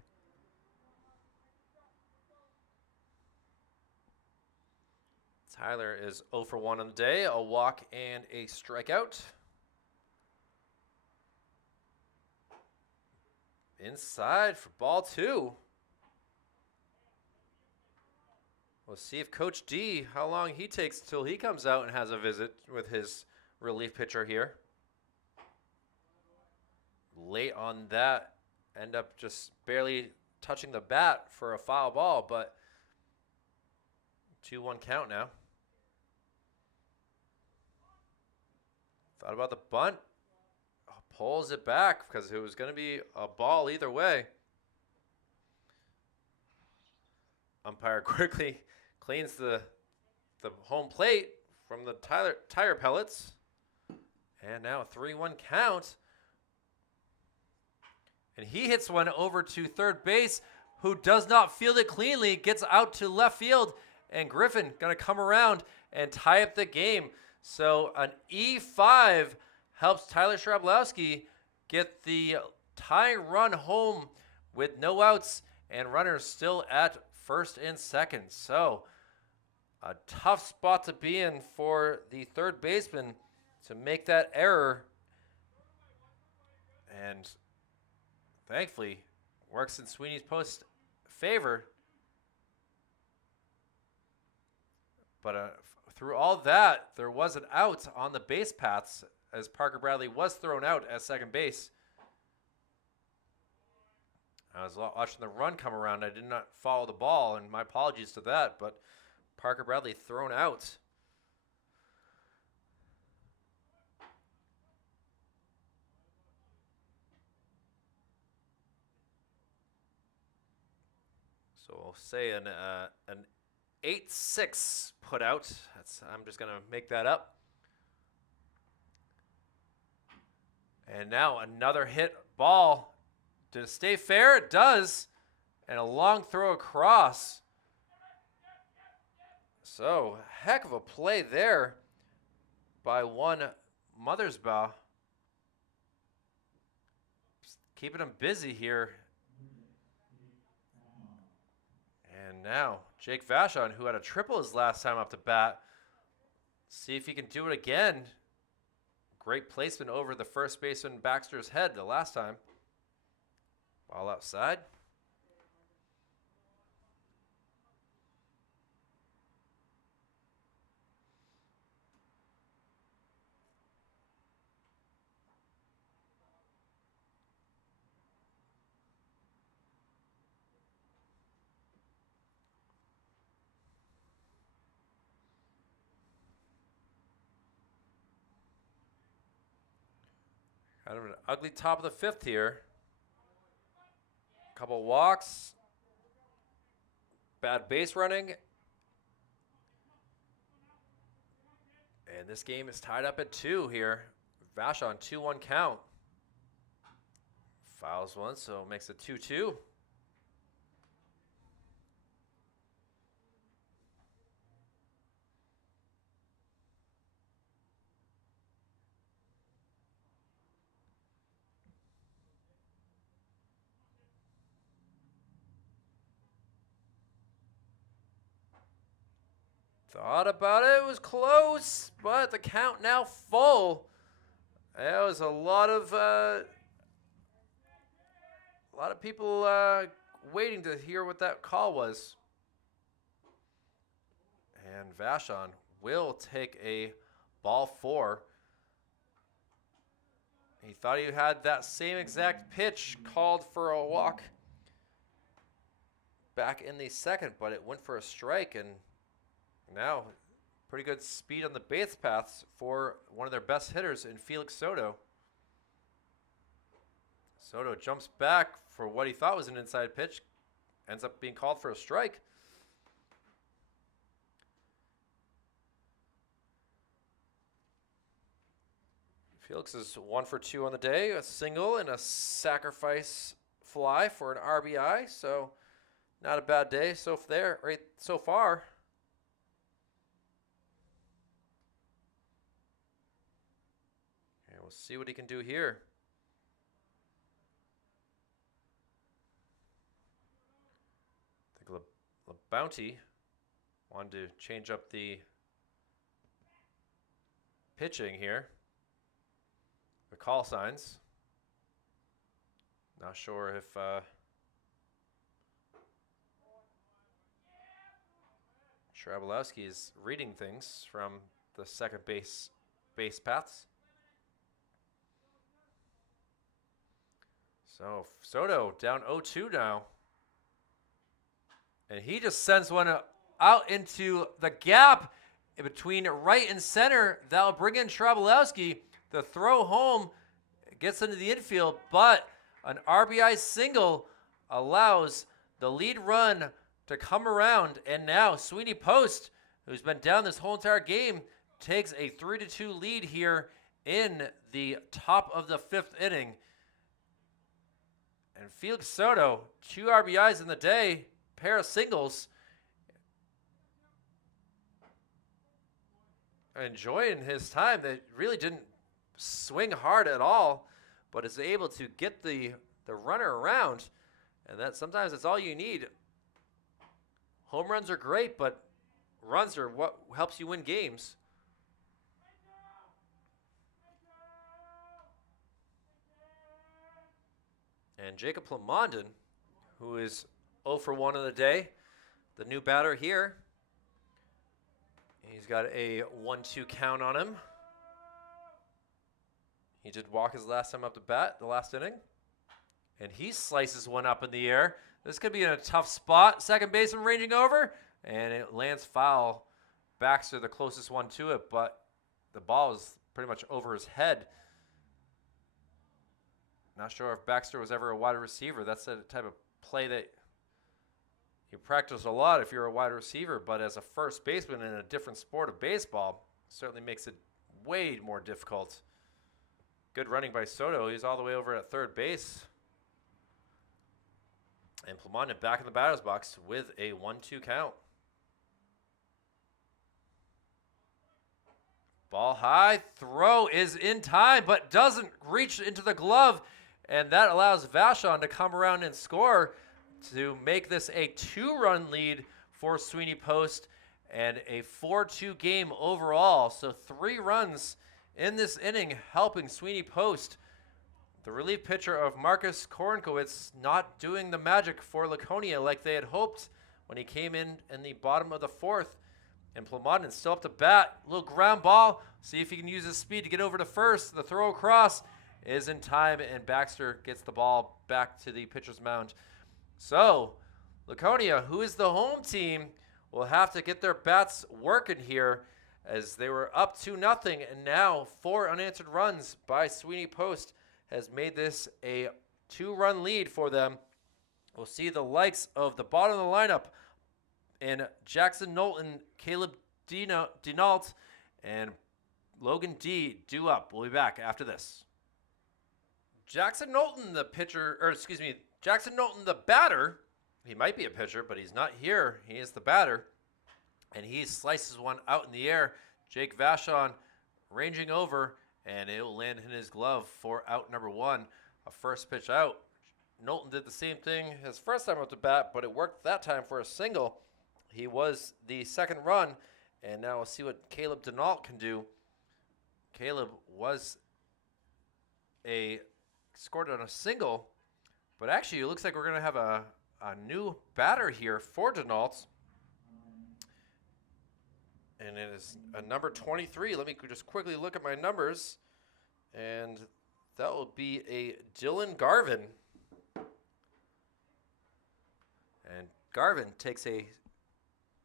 Tyler is 0 for 1 on the day, a walk and a strikeout. Inside for ball 2. We'll see if Coach D, how long he takes till he comes out and has a visit with his relief pitcher here. Late on that, end up just barely touching the bat for a foul ball, but 2-1 count now. Thought about the bunt. Pulls it back because it was going to be a ball either way. Umpire quickly cleans the home plate from the tire pellets. And now a 3-1 count. And he hits one over to third base, who does not field it cleanly, gets out to left field, and Griffin going to come around and tie up the game. So an E5 helps Tyler Shrabowski get the tie run home with no outs and runners still at first and second. So a tough spot to be in for the third baseman to make that error. And thankfully, works in Sweeney's post favor. But through all that, there was an out on the base paths as Parker Bradley was thrown out at second base. I was watching the run come around. I did not follow the ball, and my apologies to that, but Parker Bradley thrown out. So we'll say an 8-6 put out. I'm just going to make that up. And now another hit ball. Did it stay fair? It does. And a long throw across. So, heck of a play there by one Mothersbaugh. Keeping him busy here. And now, Jake Vachon, who had a triple his last time up to bat. See if he can do it again. Great placement over the first baseman Baxter's head the last time. Ball outside. Kind of an ugly top of the fifth here. Couple walks. Bad base running. And this game is tied up at 2 here. Vachon 2-1 count. Fouls one, so makes it 2-2. Thought about it. It was close, but the count now full. There was a lot of people waiting to hear what that call was. And Vachon will take a ball 4. He thought he had that same exact pitch called for a walk back in the second, but it went for a strike, and now pretty good speed on the base paths for one of their best hitters in Felix Soto. Soto jumps back for what he thought was an inside pitch, ends up being called for a strike. Felix is 1 for 2 on the day, a single and a sacrifice fly for an RBI, so not a bad day so far. And we'll see what he can do here. I think Bounty wanted to change up the pitching here. The call signs. Not sure if Travelowski is reading things from the second base paths. So Soto down 0-2 now. And he just sends one out into the gap in between right and center. That'll bring in Travelowski. The throw home gets into the infield, but an RBI single allows the lead run to come around. And now Sweeney Post, who's been down this whole entire game, takes a 3-2 lead here in the top of the 5th inning. And Felix Soto, 2 RBIs in the day, pair of singles. Enjoying his time. That really didn't swing hard at all, but is able to get the runner around. And that sometimes it's all you need. Home runs are great, but runs are what helps you win games. And Jacob Plamondon, who is 0 for 1 of the day, the new batter here. He's got a 1-2 count on him. He did walk his last time up to bat, the last inning. And he slices one up in the air. This could be in a tough spot. Second baseman ranging over, and it lands foul. Baxter, the closest one to it, but the ball is pretty much over his head. Not sure if Baxter was ever a wide receiver. That's the type of play that you practice a lot if you're a wide receiver, but as a first baseman in a different sport of baseball, certainly makes it way more difficult. Good running by Soto. He's all the way over at third base. And Plamondon back in the batter's box with a 1-2 count. Ball high, throw is in time, but doesn't reach into the glove. And that allows Vachon to come around and score to make this a 2-run lead for Sweeney Post and a 4-2 game overall. So 3 runs in this inning helping Sweeney Post. The relief pitcher of Marcus Korenkowitz not doing the magic for Laconia like they had hoped when he came in the bottom of the 4th. And Plamondon still up to bat. Little ground ball. See if he can use his speed to get over to first. The throw across is in time, and Baxter gets the ball back to the pitcher's mound. So, Laconia, who is the home team, will have to get their bats working here as they were up 2-0, and now 4 unanswered runs by Sweeney Post has made this a 2-run lead for them. We'll see the likes of the bottom of the lineup in Jackson Knowlton, Caleb Denault, and Logan D. due up. We'll be back after this. Jackson Knowlton, Jackson Knowlton, the batter. He might be a pitcher, but he's not here. He is the batter. And he slices one out in the air. Jake Vachon ranging over, and it will land in his glove for out number 1. A first pitch out. Knowlton did the same thing his first time up to bat, but it worked that time for a single. He was the second run, and now we'll see what Caleb Denault can do. Caleb scored on a single, but actually it looks like we're going to have a new batter here for Denault. And it is a number 23. Let me just quickly look at my numbers. And that will be a Dylan Garvin. And Garvin takes a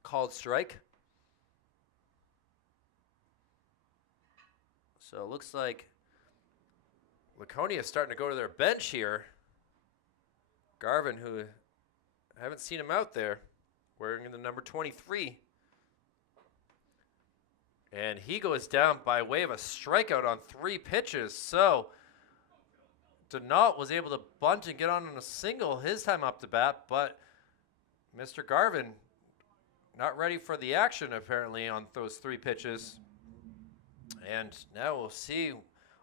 called strike. So it looks like Laconia is starting to go to their bench here. Garvin, who I haven't seen him out there, wearing the number 23. And he goes down by way of a strikeout on 3 pitches. So Denault was able to bunt and get on a single his time up to bat, but Mr. Garvin not ready for the action apparently on those 3 pitches. And now we'll see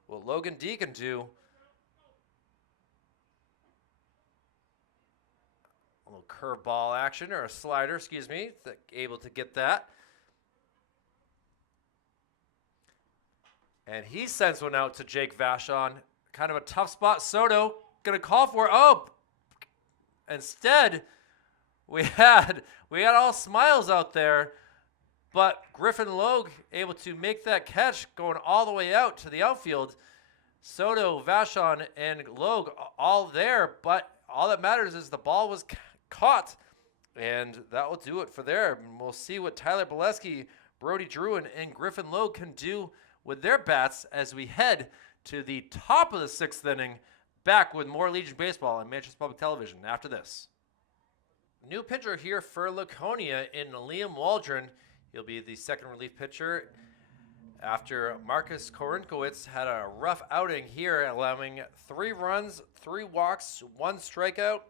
what Logan D can do. A little curveball action, or a slider, excuse me, able to get that. And he sends one out to Jake Vachon. Kind of a tough spot. Soto going to call for it. Oh, instead, we had all smiles out there. But Griffin Logue able to make that catch going all the way out to the outfield. Soto, Vachon, and Logue all there. But all that matters is the ball was caught. And that will do it for there. And we'll see what Tyler Bolesky, Brody Druin, and Griffin Logue can do with their bats as we head to the top of the 6th inning, back with more Legion Baseball on Manchester Public Television after this. New pitcher here for Laconia in Liam Waldron. He'll be the second relief pitcher after Marcus Korinkowitz had a rough outing here, allowing 3 runs, 3 walks, 1 strikeout,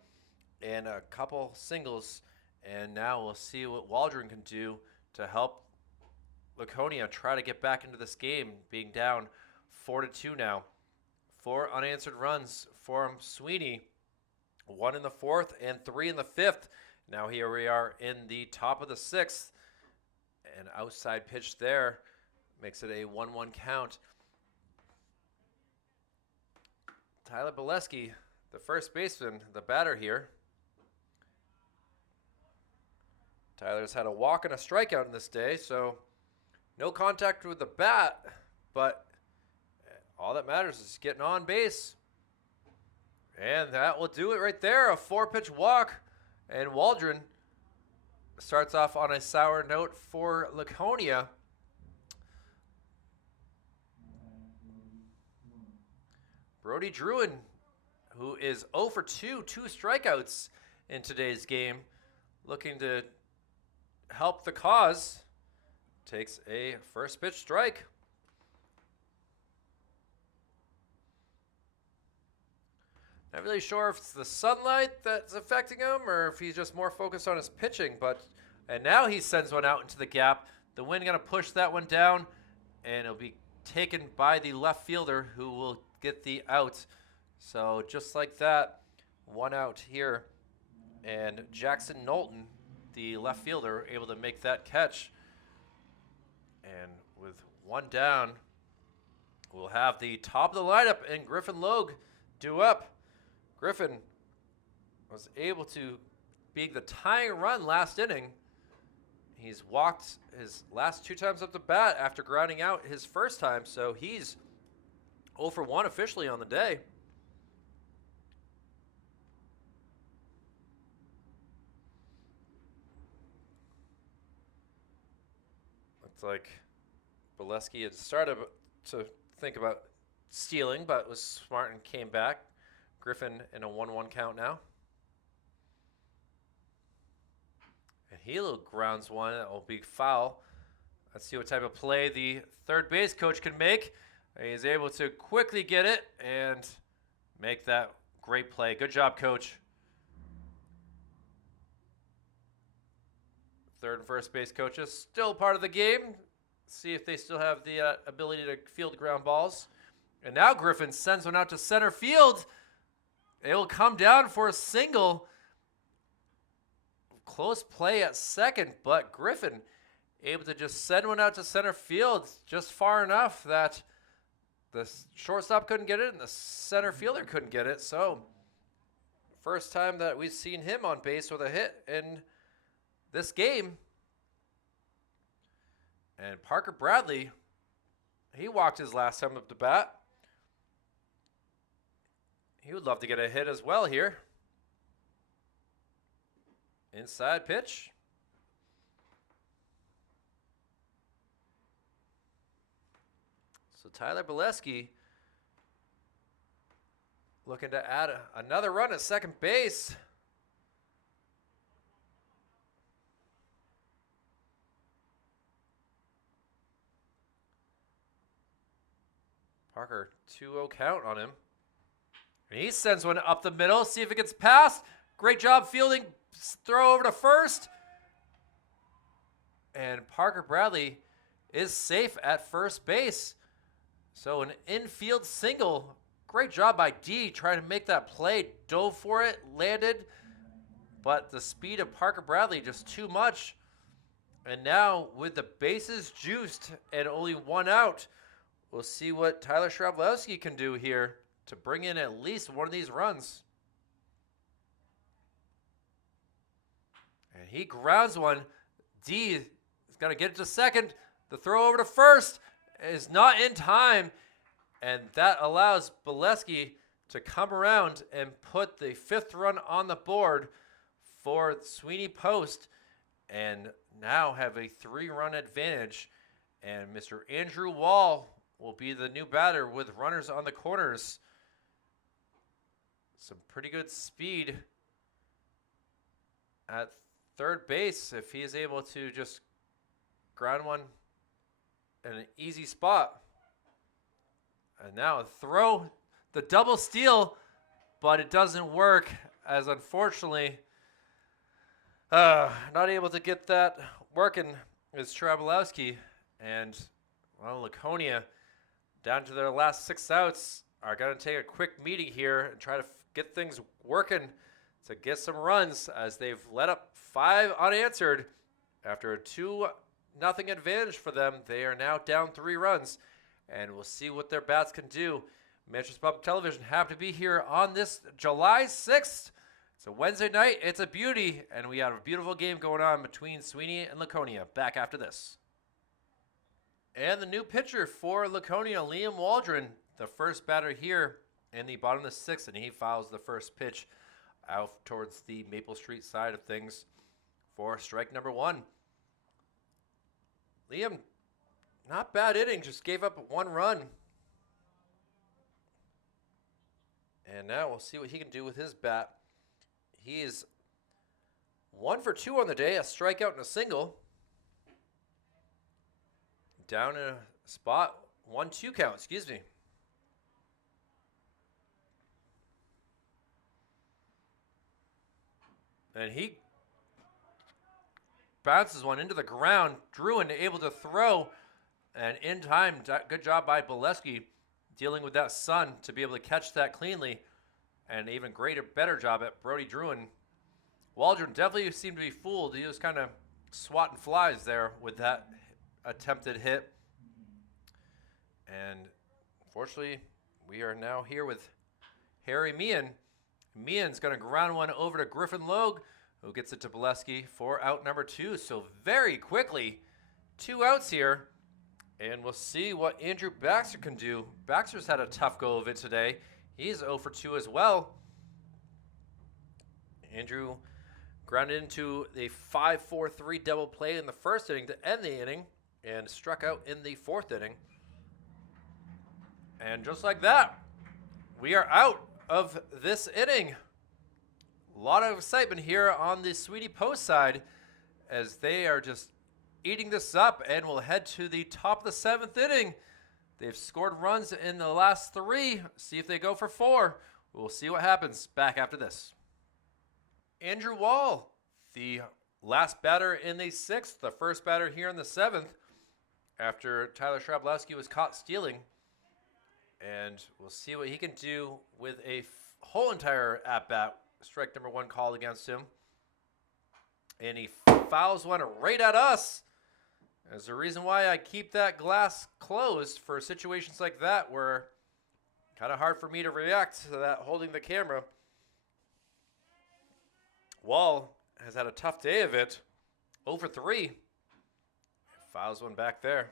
and a couple singles. And now we'll see what Waldron can do to help Laconia try to get back into this game, being down 4-2 now. 4 unanswered runs for Sweeney. 1 in the 4th and 3 in the 5th. Now here we are in the top of the 6th. An outside pitch there makes it a 1-1 count. Tyler Bolesky, the first baseman, the batter here. Tyler's had a walk and a strikeout in this day, so no contact with the bat, but all that matters is getting on base. And that will do it right there. A 4-pitch walk. And Waldron starts off on a sour note for Laconia. Brody Druin, who is 0 for 2, 2 strikeouts in today's game, looking to help the cause, takes a first pitch strike. Not really sure if it's the sunlight that's affecting him or if he's just more focused on his pitching. And now he sends one out into the gap. The wind going to push that one down, and it'll be taken by the left fielder who will get the out. So just like that, 1 out here. And Jackson Knowlton, the left fielder, able to make that catch. And with 1 down, we'll have the top of the lineup and Griffin Logue due up. Griffin was able to be the tying run last inning. He's walked his last 2 times up the bat after grounding out his first time, so he's 0 for 1 officially on the day. Looks like Bolesky had started to think about stealing, but was smart and came back. Griffin in a 1-1 count now. And Hilo grounds one that will be foul. Let's see what type of play the third base coach can make. He's able to quickly get it and make that great play. Good job, coach. Third and first base coaches still part of the game. See if they still have the ability to field ground balls. And now Griffin sends one out to center field. It will come down for a single. Close play at second, but Griffin able to just send one out to center field just far enough that the shortstop couldn't get it and the center fielder couldn't get it. So first time that we've seen him on base with a hit in this game. And Parker Bradley, he walked his last time up to bat. He would love to get a hit as well here. Inside pitch. So Tyler Bolesky looking to add another run at second base. Parker 2-0 count on him. And he sends one up the middle. See if it gets past. Great job fielding. Throw over to first. And Parker Bradley is safe at first base. So an infield single. Great job by D trying to make that play. Dove for it, landed. But the speed of Parker Bradley just too much. And now with the bases juiced and only one out, we'll see what Tyler Shrabowski can do here to bring in at least one of these runs. And he grounds one. D is going to get it to second. The throw over to first is not in time. And that allows Bolesky to come around and put the 5th run on the board for Sweeney Post. And now have a 3-run advantage. And Mr. Andrew Wall will be the new batter with runners on the corners. Some pretty good speed at third base if he is able to just ground one in an easy spot. And now a throw, the double steal, but it doesn't work as unfortunately not able to get that working is Travelowski. And, well, Laconia, down to their last 6 outs, are going to take a quick meeting here and try to get things working to get some runs as they've let up 5 unanswered. After a 2-0 advantage for them, they are now down 3 runs. And we'll see what their bats can do. Manchester Public Television happy to be here on this July 6th. It's a Wednesday night. It's a beauty. And we have a beautiful game going on between Sweeney and Laconia. Back after this. And the new pitcher for Laconia, Liam Waldron, the first batter here in the bottom of the 6th. And he fouls the first pitch out towards the Maple Street side of things for strike number 1. Liam, not bad inning, just gave up 1 run. And now we'll see what he can do with his bat. He is 1 for 2 on the day, a strikeout and a single. Down in a spot, 1-2 count, excuse me. And he bounces one into the ground. Druin able to throw. And in time, good job by Bolesky dealing with that sun to be able to catch that cleanly. And even greater, better job at Brody Druin. Waldron definitely seemed to be fooled. He was kind of swatting flies there with that attempted hit. And unfortunately, we are now here with Harry Meehan. Meehan's going to ground one over to Griffin Logue, who gets it to Bolesky for out number 2. So very quickly, 2 outs here. And we'll see what Andrew Baxter can do. Baxter's had a tough go of it today. He's 0 for 2 as well. Andrew grounded into a 5-4-3 double play in the first inning to end the inning and struck out in the 4th inning. And just like that, we are out of this inning. A lot of excitement here on the Sweeney Post side as they are just eating this up and will head to the top of the 7th inning. They've scored runs in the last 3. See if they go for 4. We'll see what happens back after this. Andrew Wall, the last batter in the 6th, the first batter here in the 7th after Tyler Shrabowski was caught stealing. And we'll see what he can do with a whole entire at-bat. Strike number 1 called against him. And he fouls one right at us. There's a reason why I keep that glass closed for situations like that where kind of hard for me to react to that holding the camera. Wall has had a tough day of it. 0 for 3. Fouls one back there.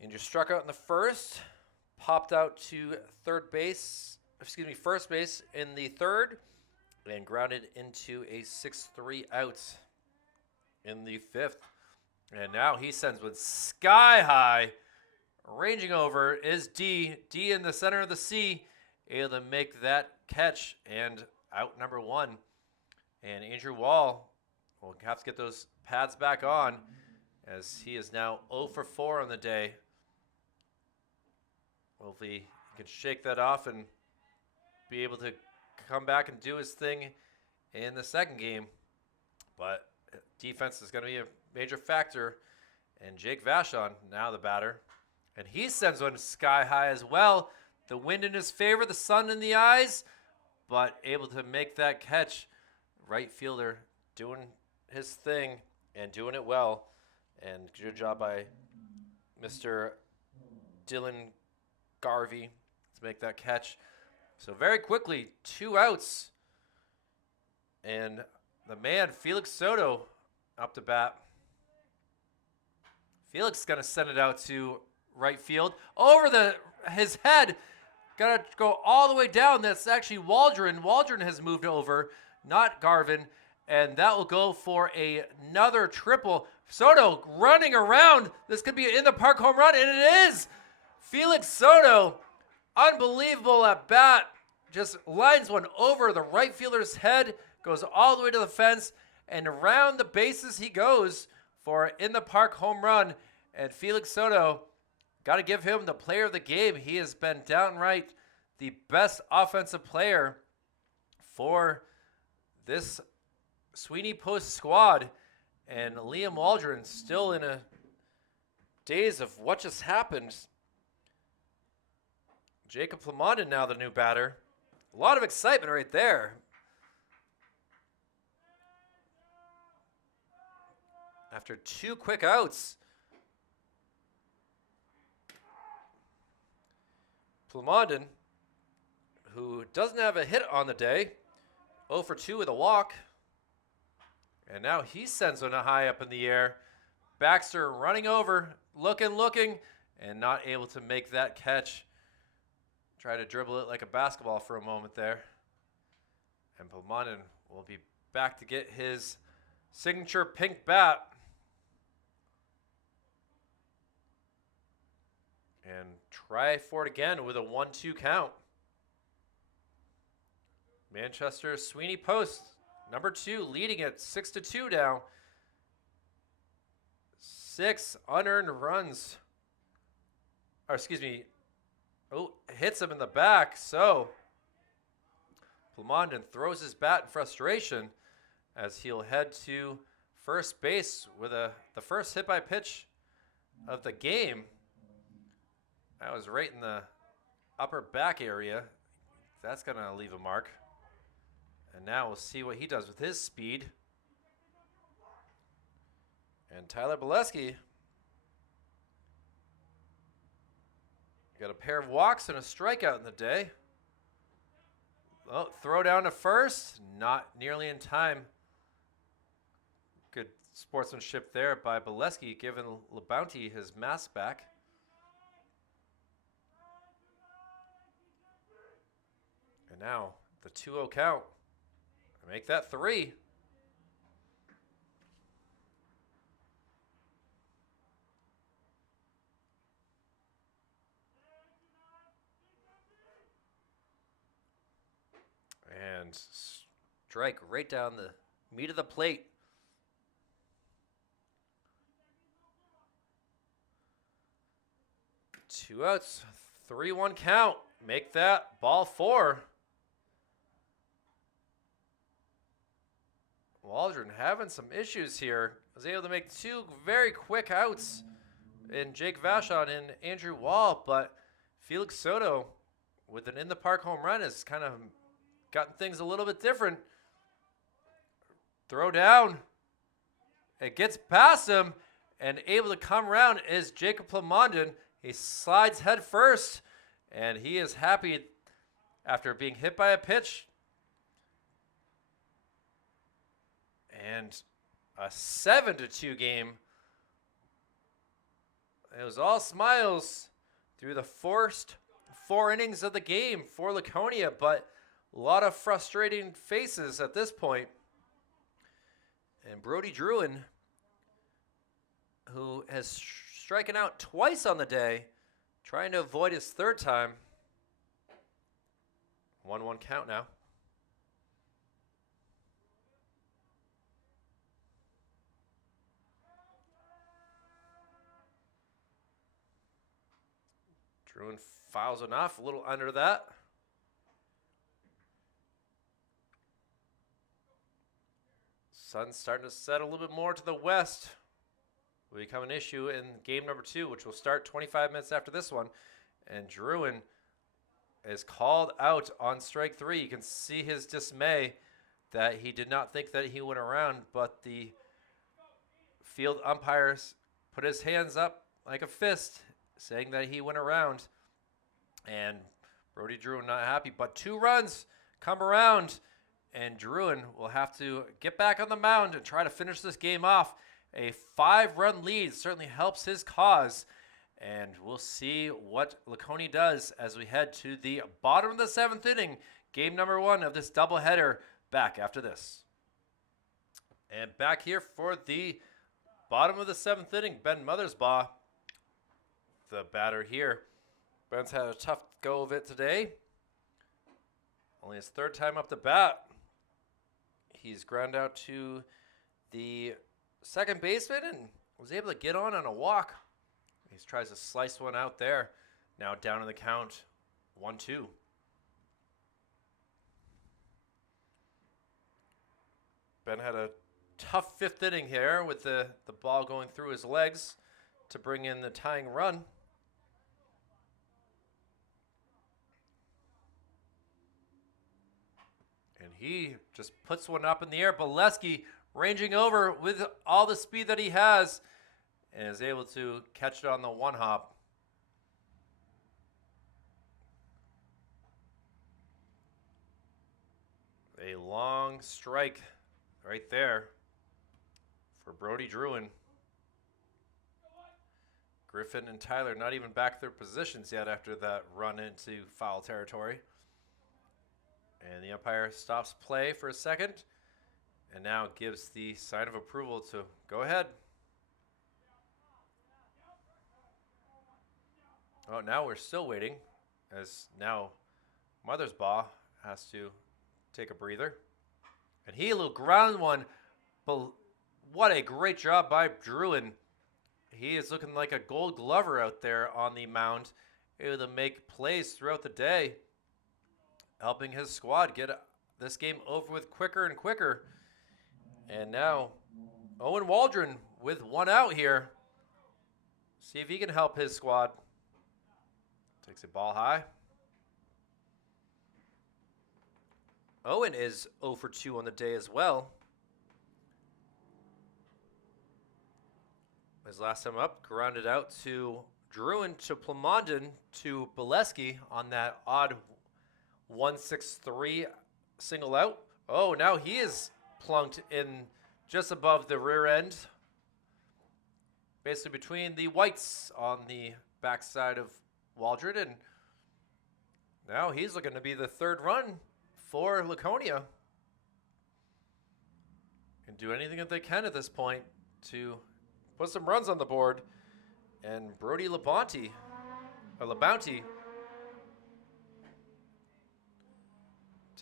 And just struck out in the first. Popped out to first base in the 3rd. And grounded into a 6-3 out in the 5th. And now he sends one sky high. Ranging over is D. D in the center of the C. Able to make that catch. And out number 1. And Andrew Wall will have to get those pads back on as he is now 0 for 4 on the day. Hopefully he can shake that off and be able to come back and do his thing in the second game. But defense is going to be a major factor. And Jake Vachon, now the batter. And he sends one sky high as well. The wind in his favor, the sun in the eyes, but able to make that catch. Right fielder doing his thing and doing it well. And good job by Mr. Dylan Garvey to make that catch. So very quickly, 2 outs. And the man, Felix Soto, up to bat. Felix is going to send it out to right field. Over his head. Got to go all the way down. That's actually Waldron. Waldron has moved over, not Garvin. And that will go for another triple. Soto running around. This could be an in-the-park home run, and it is. Felix Soto, unbelievable at bat. Just lines one over the right fielder's head, goes all the way to the fence, and around the bases he goes for an in-the-park home run. And Felix Soto, got to give him the player of the game. He has been downright the best offensive player for this Sweeney Post squad. And Liam Waldron still in a daze of what just happened. Jacob Plamondon now the new batter. A lot of excitement right there. After 2 quick outs, Plamondon, who doesn't have a hit on the day, 0 for 2 with a walk. And now he sends one high up in the air. Baxter running over, looking, and not able to make that catch. Try to dribble it like a basketball for a moment there. And Plamondon will be back to get his signature pink bat. And try for it again with a 1-2 count. Manchester Sweeney Post, number 2, leading it 6-2 now. 6 unearned runs. Or excuse me. Oh, hits him in the back. So Plamondon throws his bat in frustration as he'll head to first base with the first hit by pitch of the game. That was right in the upper back area. That's going to leave a mark. And now we'll see what he does with his speed. And Tyler Bolesky got a pair of walks and a strikeout in the day. Oh, throw down to first. Not nearly in time. Good sportsmanship there by Bolesky, giving LeBounty his mask back. And now the 2-0 count. Make that 3. And strike right down the meat of the plate. Two outs, 3-1 count. Make that ball 4. Waldron having some issues here. Was able to make 2 very quick outs in Jake Vachon and Andrew Wall, but Felix Soto with an in-the-park home run has kind of gotten things a little bit different. Throw down. It gets past him, and able to come around is Jacob Plamondon. He slides head first, and he is happy after being hit by a pitch. And a 7-2 game. It was all smiles through the first 4 innings of the game for Laconia, but a lot of frustrating faces at this point. And Brody Druin, who has striken out twice on the day, trying to avoid his 3rd time. 1-1 count now. Druin fouls enough, a little under that. Sun's starting to set a little bit more to the west. Will become an issue in game number 2, which will start 25 minutes after this one. And Druin is called out on strike 3. You can see his dismay that he did not think that he went around, but the field umpires put his hands up like a fist, saying that he went around. And Brody Druin not happy, but 2 runs come around, and Druin will have to get back on the mound and try to finish this game off. A 5-run lead certainly helps his cause, and we'll see what Laconia does as we head to the bottom of the 7th inning, game number 1 of this doubleheader. Back after this. And back here for the bottom of the 7th inning, Ben Mothersbaugh, the batter here. Ben's had a tough go of it today. Only his 3rd time up the bat. He's ground out to the second baseman and was able to get on a walk. He tries to slice one out there. Now down in the count, 1-2. Ben had a tough 5th inning here with the ball going through his legs to bring in the tying run. And he just puts one up in the air. Bolesky ranging over with all the speed that he has and is able to catch it on the 1-hop. A long strike right there for Brody Druin. Griffin and Tyler not even back their positions yet after that run into foul territory. And the umpire stops play for a second and now gives the sign of approval to go ahead. Oh, now we're still waiting, as now Mothersbaugh has to take a breather. And he will ground one, but what a great job by Druin. He is looking like a gold glover out there on the mound, able to make plays throughout the day, helping his squad get this game over with quicker and quicker. And now Owen Waldron with 1 out here. See if he can help his squad. Takes a ball high. Owen is 0 for 2 on the day as well. His last time up, grounded out to Druin, to Plamondon, to Bolesky on that odd 1-6-3 single out. Oh, now he is plunked in just above the rear end. Basically between the whites on the backside of Waldron. And now he's looking to be the 3rd run for Laconia. Can do anything that they can at this point to put some runs on the board. And Brody Labounty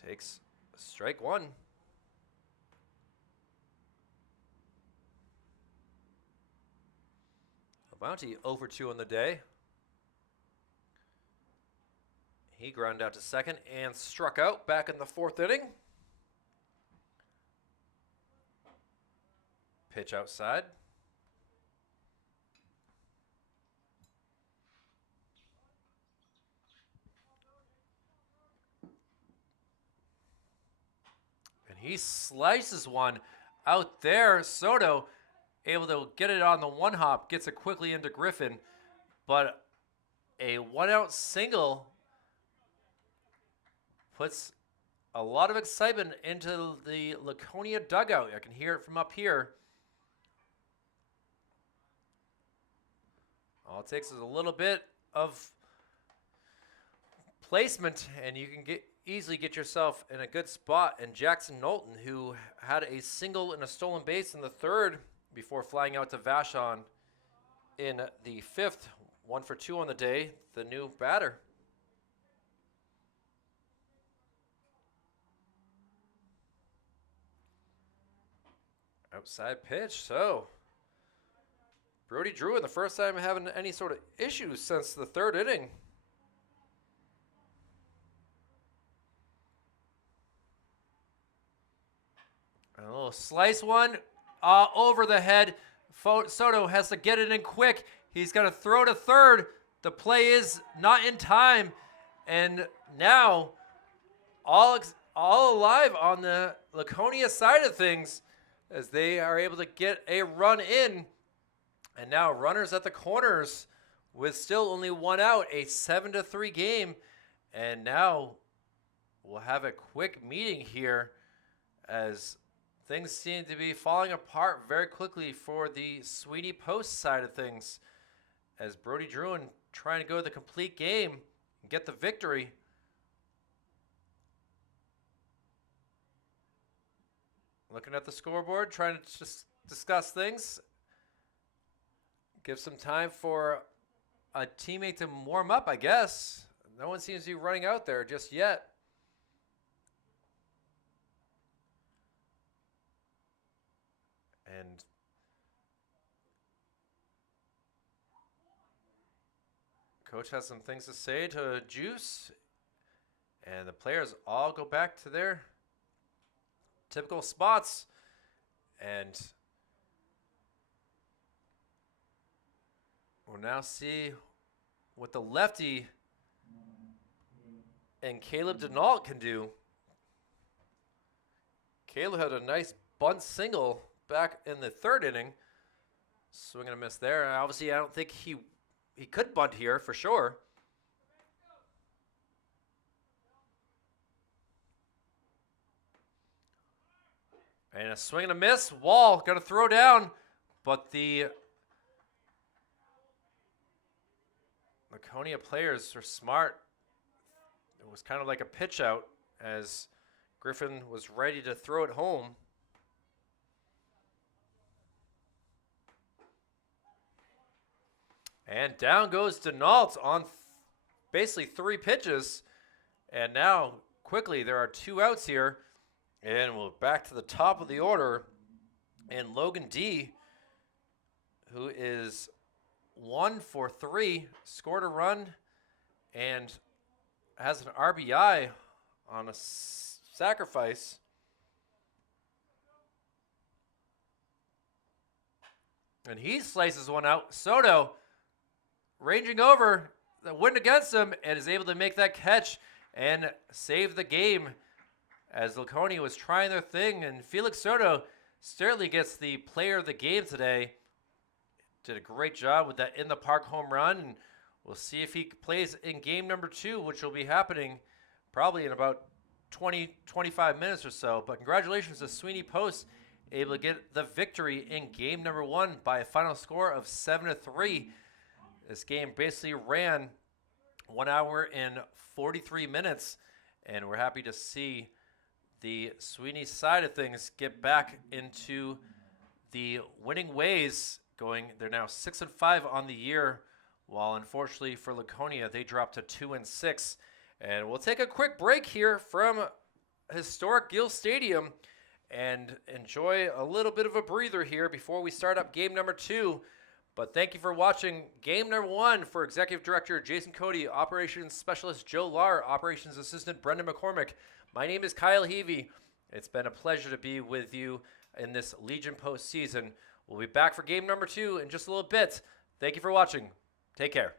takes strike 1. Labounty 0 for 2 on the day. He ground out to second and struck out back in the 4th inning. Pitch outside. And he slices one out there. Soto able to get it on the 1-hop, gets it quickly into Griffin, but a 1-out single puts a lot of excitement into the Laconia dugout. I can hear it from up here. All it takes is a little bit of placement, and you can easily get yourself in a good spot. And Jackson Knowlton, who had a single and a stolen base in the 3rd before flying out to Vashon in the 5th, 1 for 2 on the day, the new batter. Outside pitch, so Brody Druin, the first time having any sort of issues since the 3rd inning. And a little will slice one over the head. Soto has to get it in quick. He's going to throw to third. The play is not in time. And now all alive on the Laconia side of things as they are able to get a run in. And now runners at the corners with still only one out, a 7-3 game. And now we'll have a quick meeting here as things seem to be falling apart very quickly for the Sweeney Post side of things, as Brody Druin trying to go the complete game and get the victory. Looking at the scoreboard, trying to just discuss things. Give some time for a teammate to warm up, I guess. No one seems to be running out there just yet. And coach has some things to say to Juice. And the players all go back to their typical spots. And we'll now see what the lefty and Caleb Denault can do. Caleb had a nice bunt single back in the third inning. Swing and a miss there. Obviously, I don't think he could bunt here for sure. And a swing and a miss. Wall going to throw down, but the Laconia players are smart. It was kind of like a pitch out as Griffin was ready to throw it home. And down goes Denault on basically 3 pitches. And now, quickly, there are 2 outs here. And we're back to the top of the order. And Logan D, who is 1 for 3, scored a run and has an RBI on a sacrifice. And he slices one out. Soto ranging over, the wind against him, and is able to make that catch and save the game as Laconia was trying their thing. And Felix Soto certainly gets the player of the game today. Did a great job with that in-the-park home run. And we'll see if he plays in game number 2, which will be happening probably in about 20-25 minutes or so. But congratulations to Sweeney Post, able to get the victory in game number 1 by a final score of 7-3. This game basically ran 1 hour and 43 minutes, and we're happy to see the Sweeney side of things get back into the winning ways. They're now 6-5 on the year, while unfortunately for Laconia, they dropped to 2-6. And we'll take a quick break here from historic Gill Stadium and enjoy a little bit of a breather here before we start up game number 2. But thank you for watching game number 1 for Executive Director Jason Cody, Operations Specialist Joe Lahr, Operations Assistant Brendan McCormick. My name is Kyle Heavey. It's been a pleasure to be with you in this Legion postseason. We'll be back for game number 2 in just a little bit. Thank you for watching. Take care.